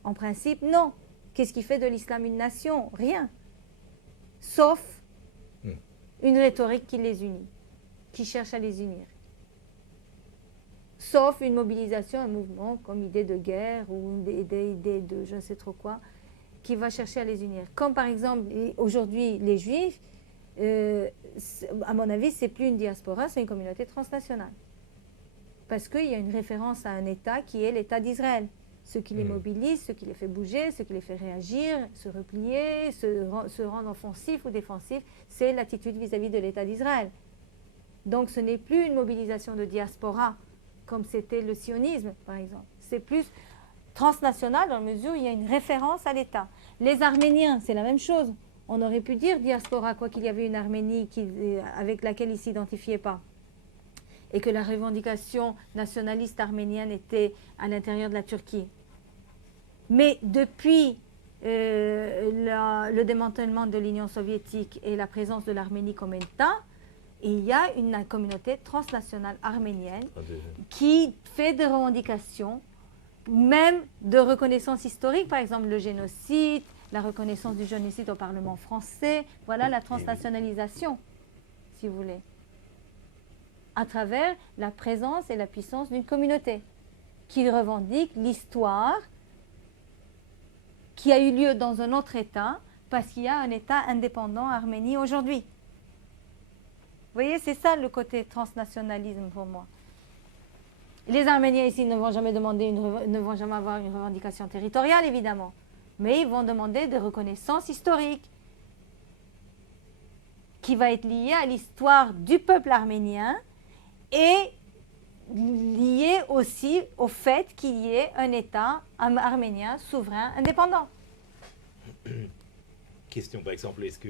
En principe, non. Qu'est-ce qui fait de l'islam une nation? Rien. Sauf une rhétorique qui les unit, qui cherche à les unir. Sauf une mobilisation, un mouvement comme idée de guerre ou une idée de je ne sais trop quoi, qui va chercher à les unir. Comme par exemple, aujourd'hui, les Juifs, à mon avis, ce n'est plus une diaspora, c'est une communauté transnationale. Parce qu'il y a une référence à un État qui est l'État d'Israël. Ce qui les mobilise, ce qui les fait bouger, ce qui les fait réagir, se replier, se rendre offensif ou défensif, c'est l'attitude vis-à-vis de l'État d'Israël. Donc ce n'est plus une mobilisation de diaspora, comme c'était le sionisme, par exemple. C'est plus transnational dans la mesure où il y a une référence à l'État. Les Arméniens, c'est la même chose. On aurait pu dire diaspora, quoi qu'il y avait une Arménie avec laquelle ils ne s'identifiaient pas. Et que la revendication nationaliste arménienne était à l'intérieur de la Turquie. Mais depuis le démantèlement de l'Union soviétique et la présence de l'Arménie comme État, il y a une communauté transnationale arménienne qui fait des revendications, même de reconnaissance historique, par exemple le génocide, la reconnaissance du génocide au Parlement français, voilà la transnationalisation, si vous voulez, à travers la présence et la puissance d'une communauté qui revendique l'histoire qui a eu lieu dans un autre État parce qu'il y a un État indépendant Arménie aujourd'hui. Vous voyez, c'est ça le côté transnationalisme pour moi. Les Arméniens ici ne vont jamais avoir une revendication territoriale, évidemment, mais ils vont demander des reconnaissances historiques qui va être liée à l'histoire du peuple arménien et liée aussi au fait qu'il y ait un État arménien souverain indépendant. Question, par exemple, est-ce que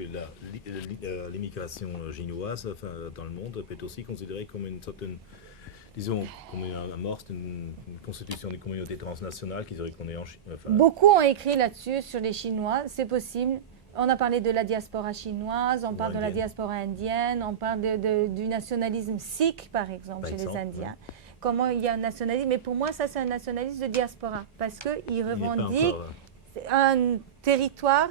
l'immigration chinoise dans le monde peut aussi considérée comme une certaine, disons, comme un amorce d'une constitution d'une communauté transnationale qui serait qu'on est en Chine? Beaucoup ont écrit là-dessus, sur les Chinois, c'est possible. On a parlé de la diaspora chinoise, on parle de la diaspora indienne, on parle du nationalisme sikh, par exemple, chez les Indiens. Ouais. Comment il y a un nationalisme, mais pour moi, ça, c'est un nationalisme de diaspora, parce qu'il revendique un territoire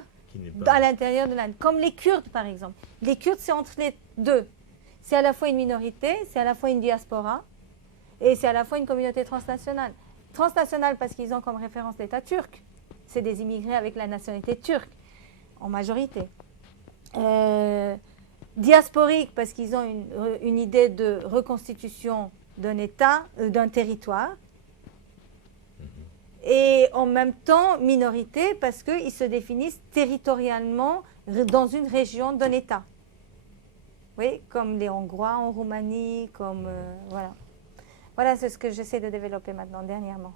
à l'intérieur de l'Inde, comme les Kurdes, par exemple. Les Kurdes, c'est entre les deux. C'est à la fois une minorité, c'est à la fois une diaspora, et c'est à la fois une communauté transnationale. Transnationale parce qu'ils ont comme référence l'État turc, c'est des immigrés avec la nationalité turque, en majorité. Diasporiques, parce qu'ils ont une idée de reconstitution d'un État, d'un territoire. Et en même temps, minorité, parce qu'ils se définissent territorialement dans une région d'un État. Oui, comme les Hongrois en Roumanie, comme... voilà. Voilà, c'est ce que j'essaie de développer maintenant, dernièrement.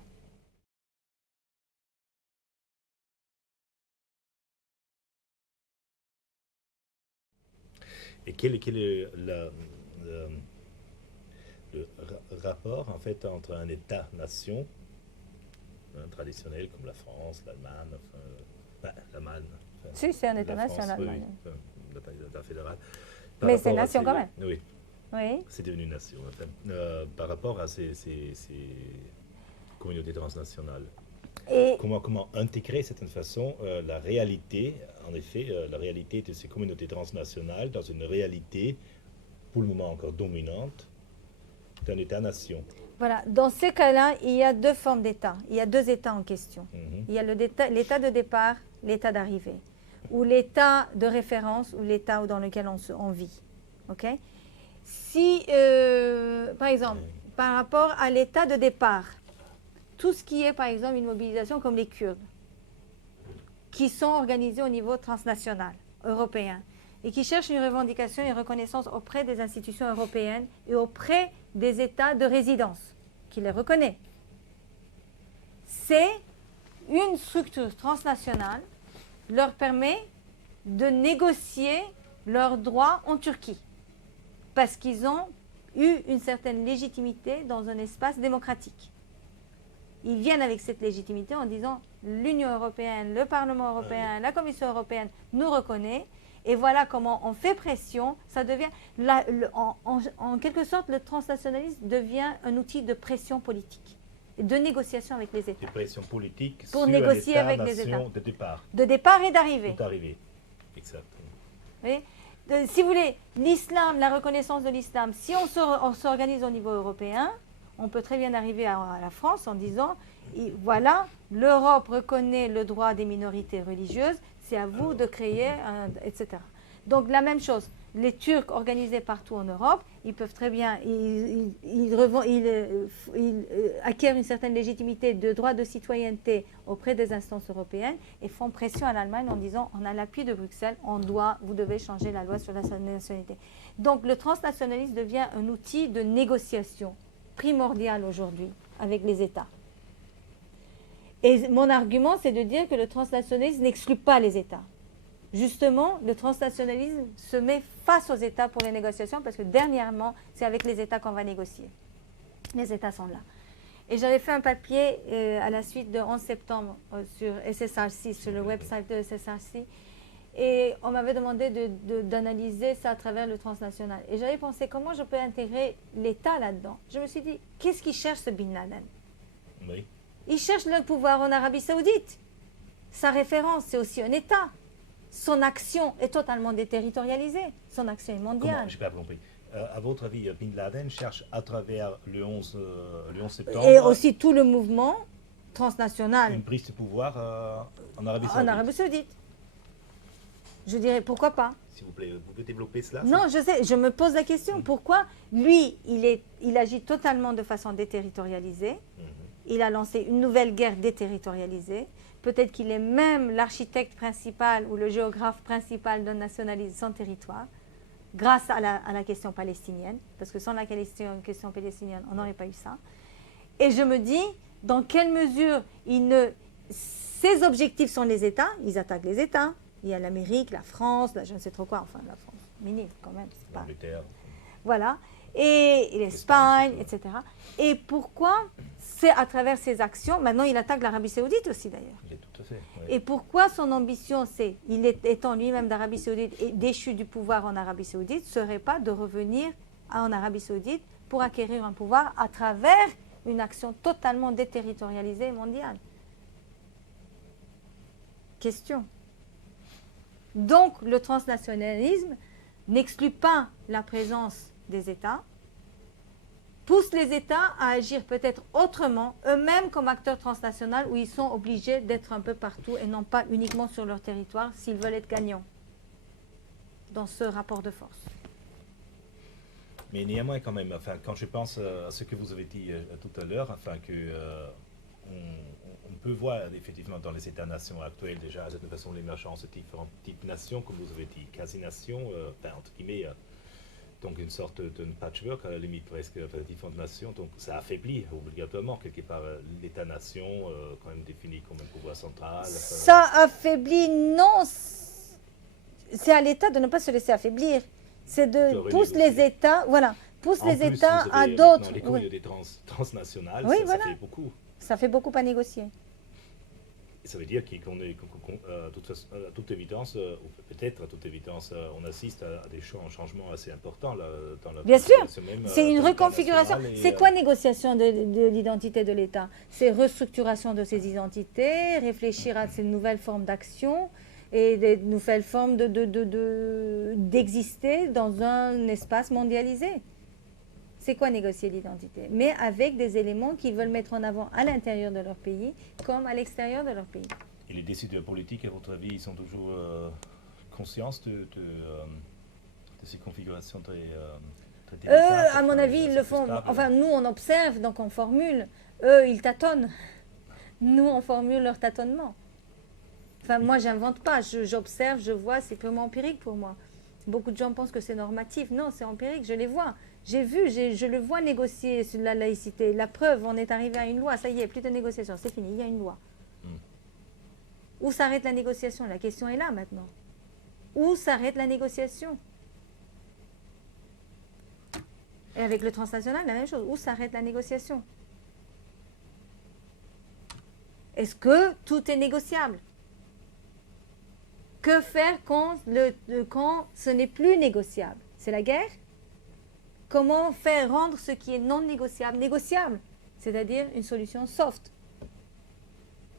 Et quel est le rapport en fait entre un État-nation traditionnel comme la France, l'Allemagne, l'Allemagne. Si, c'est un État-nation, l'Allemagne. Oui, l'État fédéral. Mais c'est nation quand même. Oui. Oui. C'est devenu nation. Enfin, par rapport à ces communautés transnationales. Et Comment intégrer, de certaine façon, la réalité, en effet, la réalité de ces communautés transnationales dans une réalité, pour le moment encore dominante, d'un État-nation. Voilà, dans ces cas-là, il y a deux formes d'État. Il y a deux États en question. Il y a l'État de départ, l'État d'arrivée, ou l'État de référence, ou l'État dans lequel on vit. OK? Si, par exemple, par rapport à l'État de départ, tout ce qui est, par exemple, une mobilisation comme les Kurdes, qui sont organisés au niveau transnational, européen, et qui cherchent une revendication et une reconnaissance auprès des institutions européennes et auprès des États de résidence, qui les reconnaît. C'est une structure transnationale leur permet de négocier leurs droits en Turquie, parce qu'ils ont eu une certaine légitimité dans un espace démocratique. Ils viennent avec cette légitimité en disant l'Union européenne, le Parlement européen, la Commission européenne nous reconnaît, et voilà comment on fait pression. Ça devient, en quelque sorte, le transnationalisme devient un outil de pression politique, de négociation avec les États. De pression politique pour sur négocier avec les États. de départ. De départ et d'arrivée. D'arrivée, exactement. Oui. Si vous voulez, l'islam, la reconnaissance de l'islam, si on s'organise au niveau européen, on peut très bien arriver à la France en disant, voilà, l'Europe reconnaît le droit des minorités religieuses, c'est à vous de créer, etc. Donc la même chose, les Turcs organisés partout en Europe, ils peuvent très bien, ils acquièrent une certaine légitimité de droit de citoyenneté auprès des instances européennes et font pression à l'Allemagne en disant, on a l'appui de Bruxelles, vous devez changer la loi sur la nationalité. Donc le transnationalisme devient un outil de négociation primordial aujourd'hui avec les États. Et mon argument, c'est de dire que le transnationalisme n'exclut pas les États. Justement, le transnationalisme se met face aux États pour les négociations parce que dernièrement, c'est avec les États qu'on va négocier. Les États sont là. Et j'avais fait un papier à la suite de 11 septembre sur SSRC, sur le website de SSRC, et on m'avait demandé d'analyser ça à travers le transnational. Et j'avais pensé comment je peux intégrer l'État là-dedans. Je me suis dit, qu'est-ce qu'il cherche ce Bin Laden? Oui. Il cherche le pouvoir en Arabie Saoudite. Sa référence, c'est aussi un État. Son action est totalement déterritorialisée. Son action est mondiale. Comment? Je n'ai pas compris. À votre avis, Bin Laden cherche à travers le 11 septembre... Et aussi tout le mouvement transnational. Une prise de pouvoir en Arabie Saoudite. En Arabie Saoudite. Je dirais, pourquoi pas? S'il vous plaît, vous pouvez développer cela? Non, je sais, je me pose la question. Pourquoi lui, il agit totalement de façon déterritorialisée. Il a lancé une nouvelle guerre déterritorialisée. Peut-être qu'il est même l'architecte principal ou le géographe principal d'un nationalisme sans territoire, grâce à la question palestinienne, parce que sans la question palestinienne, on n'aurait pas eu ça. Et je me dis, dans quelle mesure ses objectifs sont les États, ils attaquent les États. Il y a l'Amérique, la France, je ne sais trop quoi, enfin la France, minime quand même. L'Angleterre. Voilà, et l'Espagne, etc. Et pourquoi? C'est à travers ses actions, maintenant il attaque l'Arabie Saoudite aussi d'ailleurs. Tout à fait. Oui. Et pourquoi son ambition, c'est, étant lui-même d'Arabie Saoudite et déchu du pouvoir en Arabie Saoudite, serait pas de revenir en Arabie Saoudite pour acquérir un pouvoir à travers une action totalement déterritorialisée et mondiale? Question. Donc, le transnationalisme n'exclut pas la présence des États, pousse les États à agir peut-être autrement, eux-mêmes comme acteurs transnationaux, où ils sont obligés d'être un peu partout et non pas uniquement sur leur territoire s'ils veulent être gagnants dans ce rapport de force. Mais néanmoins, quand même, enfin, quand je pense à ce que vous avez dit tout à l'heure, enfin, que on peut voir effectivement dans les États-nations actuels déjà de toute façon l'émergence de différents types de nations, comme vous avez dit, quasi-nations, enfin, entre guillemets, donc une sorte de patchwork à la limite presque, enfin, différentes nations, donc ça affaiblit obligatoirement quelque part l'État-nation, quand même défini comme un pouvoir central. Ça affaiblit, non, c'est à l'État de ne pas se laisser affaiblir. C'est de pousser les États, voilà, pousse les États à d'autres. Les communautés transnationales, oui, ça, voilà. ça fait beaucoup. Ça fait beaucoup à négocier. Et ça veut dire qu'on est, à toute évidence, ou peut-être à toute évidence, on assiste à des changements assez importants là, dans la Bien sûr, même, c'est une de l'État reconfiguration. national C'est quoi négociation de l'identité de l'État? C'est restructuration de ces identités, réfléchir à ces nouvelles formes d'action et des nouvelles formes d'exister dans un espace mondialisé. C'est quoi négocier l'identité? Mais avec des éléments qu'ils veulent mettre en avant à l'intérieur de leur pays comme à l'extérieur de leur pays. Et les décideurs politiques, à votre avis, ils sont toujours conscients de ces configurations très délicates? À mon avis, ils le font. Enfin, nous, on observe, donc on formule. Eux, ils tâtonnent. Nous, on formule leur tâtonnement. Enfin, moi, j'invente pas. J'observe, je vois, c'est purement empirique pour moi. Beaucoup de gens pensent que c'est normatif. Non, c'est empirique, je les vois. J'ai vu, je le vois négocier sur la laïcité. La preuve, on est arrivé à une loi. Ça y est, plus de négociation, c'est fini, il y a une loi. Où s'arrête la négociation? La question est là maintenant. Où s'arrête la négociation? Et avec le transnational, la même chose. Où s'arrête la négociation? Est-ce que tout est négociable? Que faire quand ce n'est plus négociable? C'est la guerre? Comment faire rendre ce qui est non négociable négociable? C'est-à-dire une solution soft.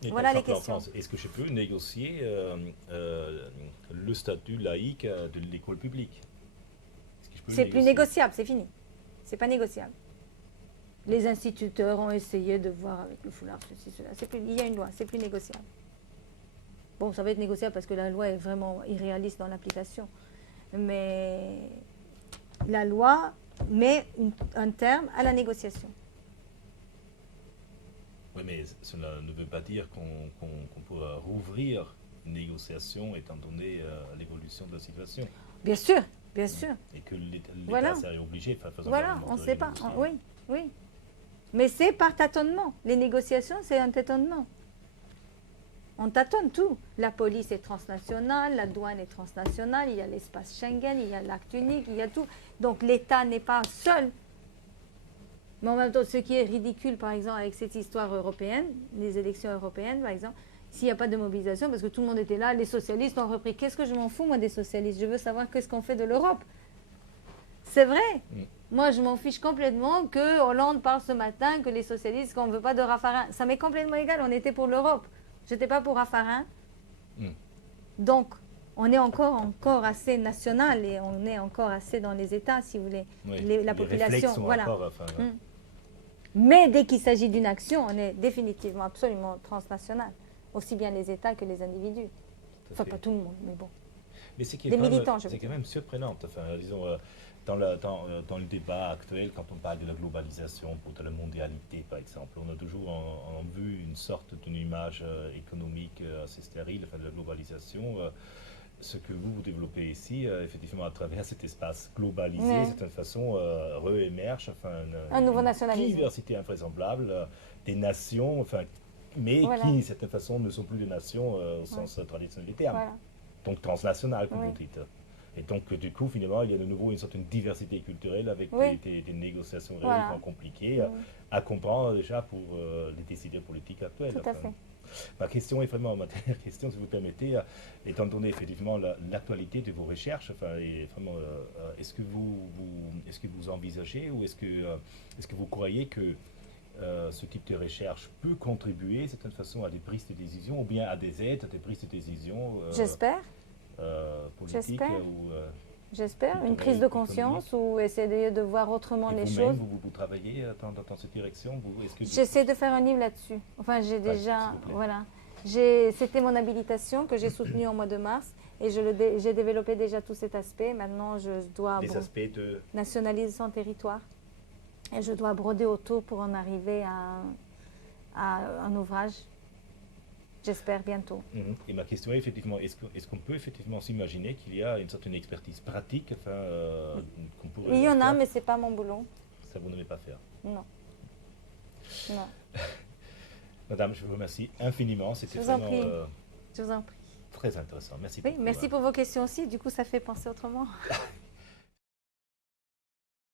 Et voilà les questions. Est-ce que je peux négocier le statut laïque de l'école publique? C'est plus négociable, c'est fini. C'est pas négociable. Les instituteurs ont essayé de voir avec le foulard, ceci, cela. Il y a une loi, c'est plus négociable. Bon, ça va être négociable parce que la loi est vraiment irréaliste dans l'application. Mais la loi met un terme à la négociation. Oui, mais cela ne veut pas dire qu'on pourra rouvrir une négociation étant donné l'évolution de la situation. Bien sûr, bien sûr. Et que l'État serait obligé. Voilà, on ne sait pas. Oui, oui. Mais c'est par tâtonnement. Les négociations, c'est un tâtonnement. On tâtonne tout. La police est transnationale, la douane est transnationale, il y a l'espace Schengen, il y a l'acte unique, il y a tout. Donc l'État n'est pas seul. Mais en même temps, ce qui est ridicule, par exemple, avec cette histoire européenne, les élections européennes, par exemple, s'il n'y a pas de mobilisation, parce que tout le monde était là, les socialistes ont repris. Qu'est-ce que je m'en fous, moi, des socialistes? Je veux savoir qu'est-ce qu'on fait de l'Europe. C'est vrai. Moi, je m'en fiche complètement que Hollande parle ce matin que les socialistes, qu'on ne veut pas de Raffarin. Ça m'est complètement égal, on était pour l'Europe. Je n'étais pas pour Raffarin. Donc, on est encore assez national et on est encore assez dans les États, si vous voulez. La population, voilà. Mais dès qu'il s'agit d'une action, on est définitivement, absolument transnational. Aussi bien les États que les individus. Enfin, pas tout le monde, mais bon. Mais c'est militants, c'est quand même surprenant. Enfin, disons, dans le débat actuel, quand on parle de la globalisation pour de la mondialité, par exemple, on a toujours en vue une sorte d'une image économique assez stérile, enfin, de la globalisation. Ce que vous développez ici, effectivement, à travers cet espace globalisé, de certaine façon, réémerge un nouveau nationalisme. Une diversité invraisemblable des nations, enfin, mais qui, de certaine façon, ne sont plus des nations au sens traditionnel du terme. Donc transnationales, comme vous dites. Et donc, du coup, finalement, il y a de nouveau une certaine diversité culturelle avec des négociations relativement compliquées à comprendre déjà pour les décideurs politiques actuels. Tout à fait. Ma question est vraiment ma dernière question, si vous permettez, étant donné effectivement l'actualité de vos recherches, enfin, et vraiment, est-ce que vous envisagez ou est-ce que vous croyez que ce type de recherche peut contribuer de certaine façon à des prises de décision ou bien à des aides, à des prises de décision J'espère. politiques ou, j'espère, Plutôt une prise de économique. conscience ou essayer de voir autrement Et les vous-même, choses. vous travaillez dans cette direction est-ce que J'essaie de faire un livre là-dessus. Enfin, j'ai Ouais, déjà, s'il vous plaît. voilà. C'était mon habilitation que j'ai soutenue au mois de mars et j'ai développé déjà tout cet aspect. Maintenant, je dois des aspects de... nationaliser son territoire et je dois broder autour pour en arriver à un ouvrage. J'espère bientôt. Mhm. Et ma question est effectivement, est-ce qu'on peut effectivement s'imaginer qu'il y a une certaine expertise pratique qu'on pourrait Il y en a, faire? mais c'est pas mon boulot. Ça, vous n'aimez pas faire. Non. Non. Madame, je vous remercie infiniment. C'était Je vous en vraiment prie. Je vous en prie. très intéressant. Merci Oui, beaucoup. merci pour vos questions aussi. Du coup, ça fait penser autrement.